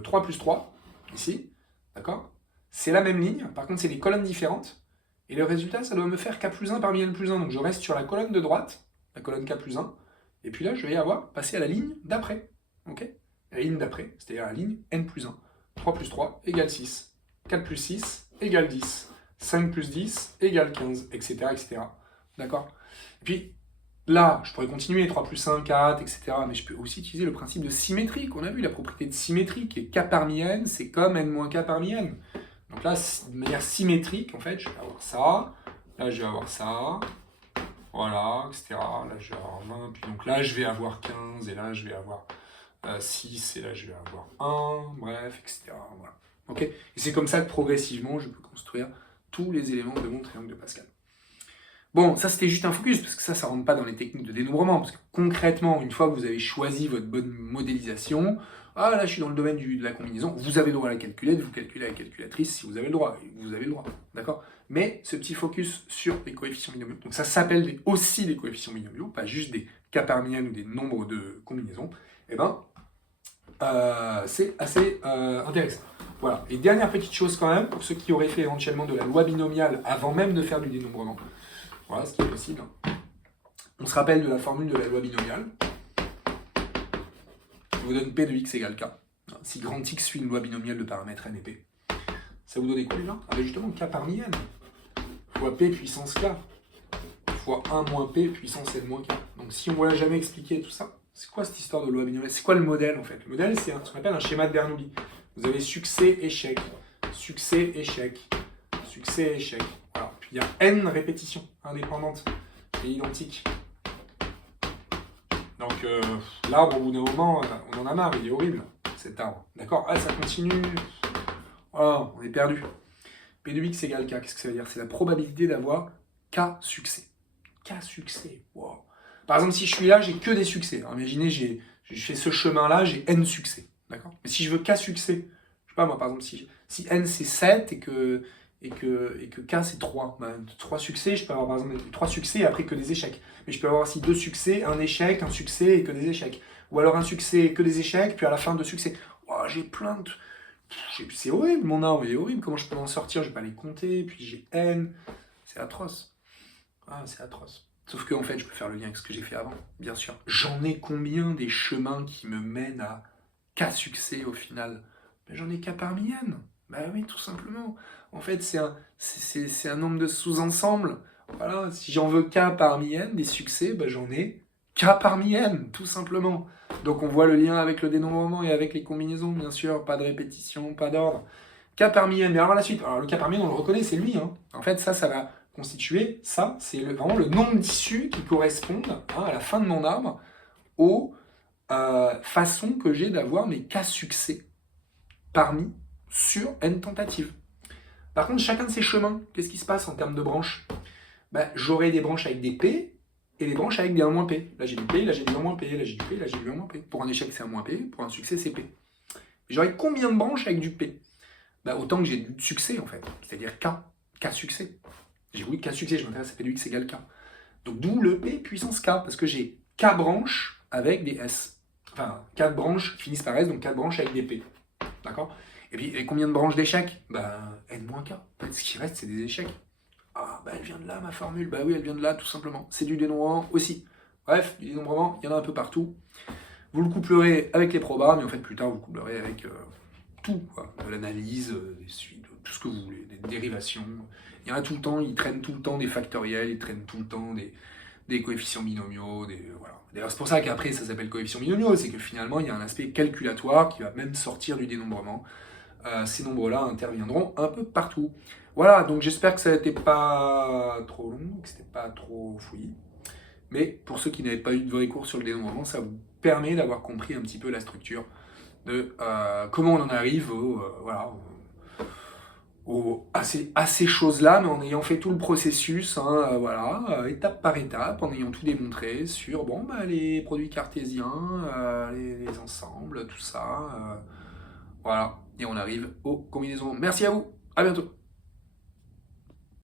3 plus 3, ici. D'accord? C'est la même ligne, par contre c'est des colonnes différentes, et le résultat ça doit me faire K plus 1 parmi N plus 1, donc je reste sur la colonne de droite, la colonne K plus 1, et puis là je vais passer à la ligne d'après, ok? La ligne d'après, c'est-à-dire la ligne N plus 1, 3 plus 3 égale 6, 4 plus 6 égale 10, 5 plus 10 égale 15, etc. etc. D'accord? Et puis là, je pourrais continuer, 3 plus 1, 4, etc. Mais je peux aussi utiliser le principe de symétrie qu'on a vu, la propriété de symétrie, qui est K parmi N, c'est comme N moins K parmi N. Donc là, de manière symétrique, en fait, je vais avoir ça, là je vais avoir ça, voilà, etc. Là je vais avoir 20, puis donc là je vais avoir 15, et là je vais avoir 6, et là je vais avoir 1, bref, etc. Voilà. Ok? Et c'est comme ça que progressivement, je peux construire tous les éléments de mon triangle de Pascal. Bon, ça c'était juste un focus, parce que ça rentre pas dans les techniques de dénombrement, parce que concrètement, une fois que vous avez choisi votre bonne modélisation, là je suis dans le domaine de la combinaison, vous avez le droit à la calculette, vous calculez à la calculatrice si vous avez le droit, et vous avez le droit, d'accord? Mais ce petit focus sur les coefficients binomiaux, donc ça s'appelle aussi des coefficients binomiaux, pas juste des K parmi N ou des nombres de combinaison, c'est assez intéressant. Voilà, et dernière petite chose quand même, pour ceux qui auraient fait éventuellement de la loi binomiale avant même de faire du dénombrement, voilà ce qui est possible. On se rappelle de la formule de la loi binomiale. Je vous donne P de x égale K. Si grand X suit une loi binomiale de paramètres N et P. Ça vous donne quoi déjà? Justement, K parmi N. Fois P puissance K. Fois 1 moins P puissance N moins K. Donc si on ne vous l'a jamais expliqué tout ça, c'est quoi cette histoire de loi binomiale? C'est quoi le modèle en fait? Le modèle, c'est ce qu'on appelle un schéma de Bernoulli. Vous avez succès, échec, succès, échec, succès, échec. Voilà. Puis il y a N répétitions indépendantes et identiques. Donc l'arbre, au bout d'un moment, on en a marre, il est horrible, cet arbre. D'accord? Ah, ça continue. Oh, on est perdu. P de x égale K, qu'est-ce que ça veut dire? C'est la probabilité d'avoir K succès. K succès, wow. Par exemple, si je suis là, j'ai que des succès. Alors, imaginez, j'ai fait ce chemin-là, j'ai N succès. D'accord? Mais si je veux K succès, je sais pas moi, par exemple, si N c'est 7 et que K c'est 3, ben, 3 succès, je peux avoir par exemple 3 succès et après que des échecs. Mais je peux avoir aussi 2 succès, un échec, un succès et que des échecs. Ou alors un succès et que des échecs, puis à la fin 2 succès. Wow, j'ai plein de... C'est horrible, mon arbre, il est horrible. Comment je peux en sortir? Je vais pas les compter, puis j'ai N. C'est atroce. Ah, c'est atroce. Sauf qu'en fait, je peux faire le lien avec ce que j'ai fait avant, bien sûr. J'en ai combien des chemins qui me mènent à K succès au final? Ben, j'en ai K parmi N. Ben oui, tout simplement. En fait, c'est un nombre de sous-ensembles. Voilà, si j'en veux K parmi N, des succès, ben, j'en ai K parmi N, tout simplement. Donc on voit le lien avec le dénombrement et avec les combinaisons, bien sûr. Pas de répétition, pas d'ordre. K parmi N, mais alors la suite. Alors le K parmi N, on le reconnaît, c'est lui. Hein. En fait, ça va constituer, ça, c'est vraiment le nombre d'issues qui correspondent à la fin de mon arbre aux façons que j'ai d'avoir mes K succès parmi sur N tentatives. Par contre, chacun de ces chemins, qu'est-ce qui se passe en termes de branches? Ben, j'aurai des branches avec des P et des branches avec des 1 P. Là j'ai du P, là j'ai du 1 P, là j'ai du P, là j'ai du 1 P. Pour un échec c'est 1 P, pour un succès c'est P. J'aurai combien de branches avec du P? Ben, autant que j'ai du succès en fait, c'est-à-dire K succès. J'ai voulu K succès, je m'intéresse à P de x égale K. Donc d'où le P puissance K, parce que j'ai K branches avec des S. Enfin, 4 branches qui finissent par S, donc 4 branches avec des P. D'accord? Et puis, et combien de branches d'échecs? Ben, N-K. En fait, ce qui reste, c'est des échecs. Ah, ben elle vient de là, ma formule. Ben oui, elle vient de là, tout simplement. C'est du dénombrement aussi. Bref, du dénombrement, il y en a un peu partout. Vous le couplerez avec les probas, mais en fait, plus tard, vous le couplerez avec tout, quoi. De l'analyse, des suites, tout ce que vous voulez, des dérivations. Il y en a tout le temps, ils traînent tout le temps des factoriels, ils traînent tout le temps des coefficients binomiaux, voilà. D'ailleurs, c'est pour ça qu'après, ça s'appelle coefficients binomiaux, c'est que finalement, il y a un aspect calculatoire qui va même sortir du dénombrement. Ces nombres-là interviendront un peu partout. Voilà, donc j'espère que ça n'était pas trop long, que c'était pas trop fouillis. Mais pour ceux qui n'avaient pas eu de vrai cours sur le dénombrement, ça vous permet d'avoir compris un petit peu la structure de comment on en arrive à ces choses-là, mais en ayant fait tout le processus, hein, étape par étape, en ayant tout démontré sur les produits cartésiens, les ensembles, tout ça. Voilà, et on arrive aux combinaisons. Merci à vous, à bientôt.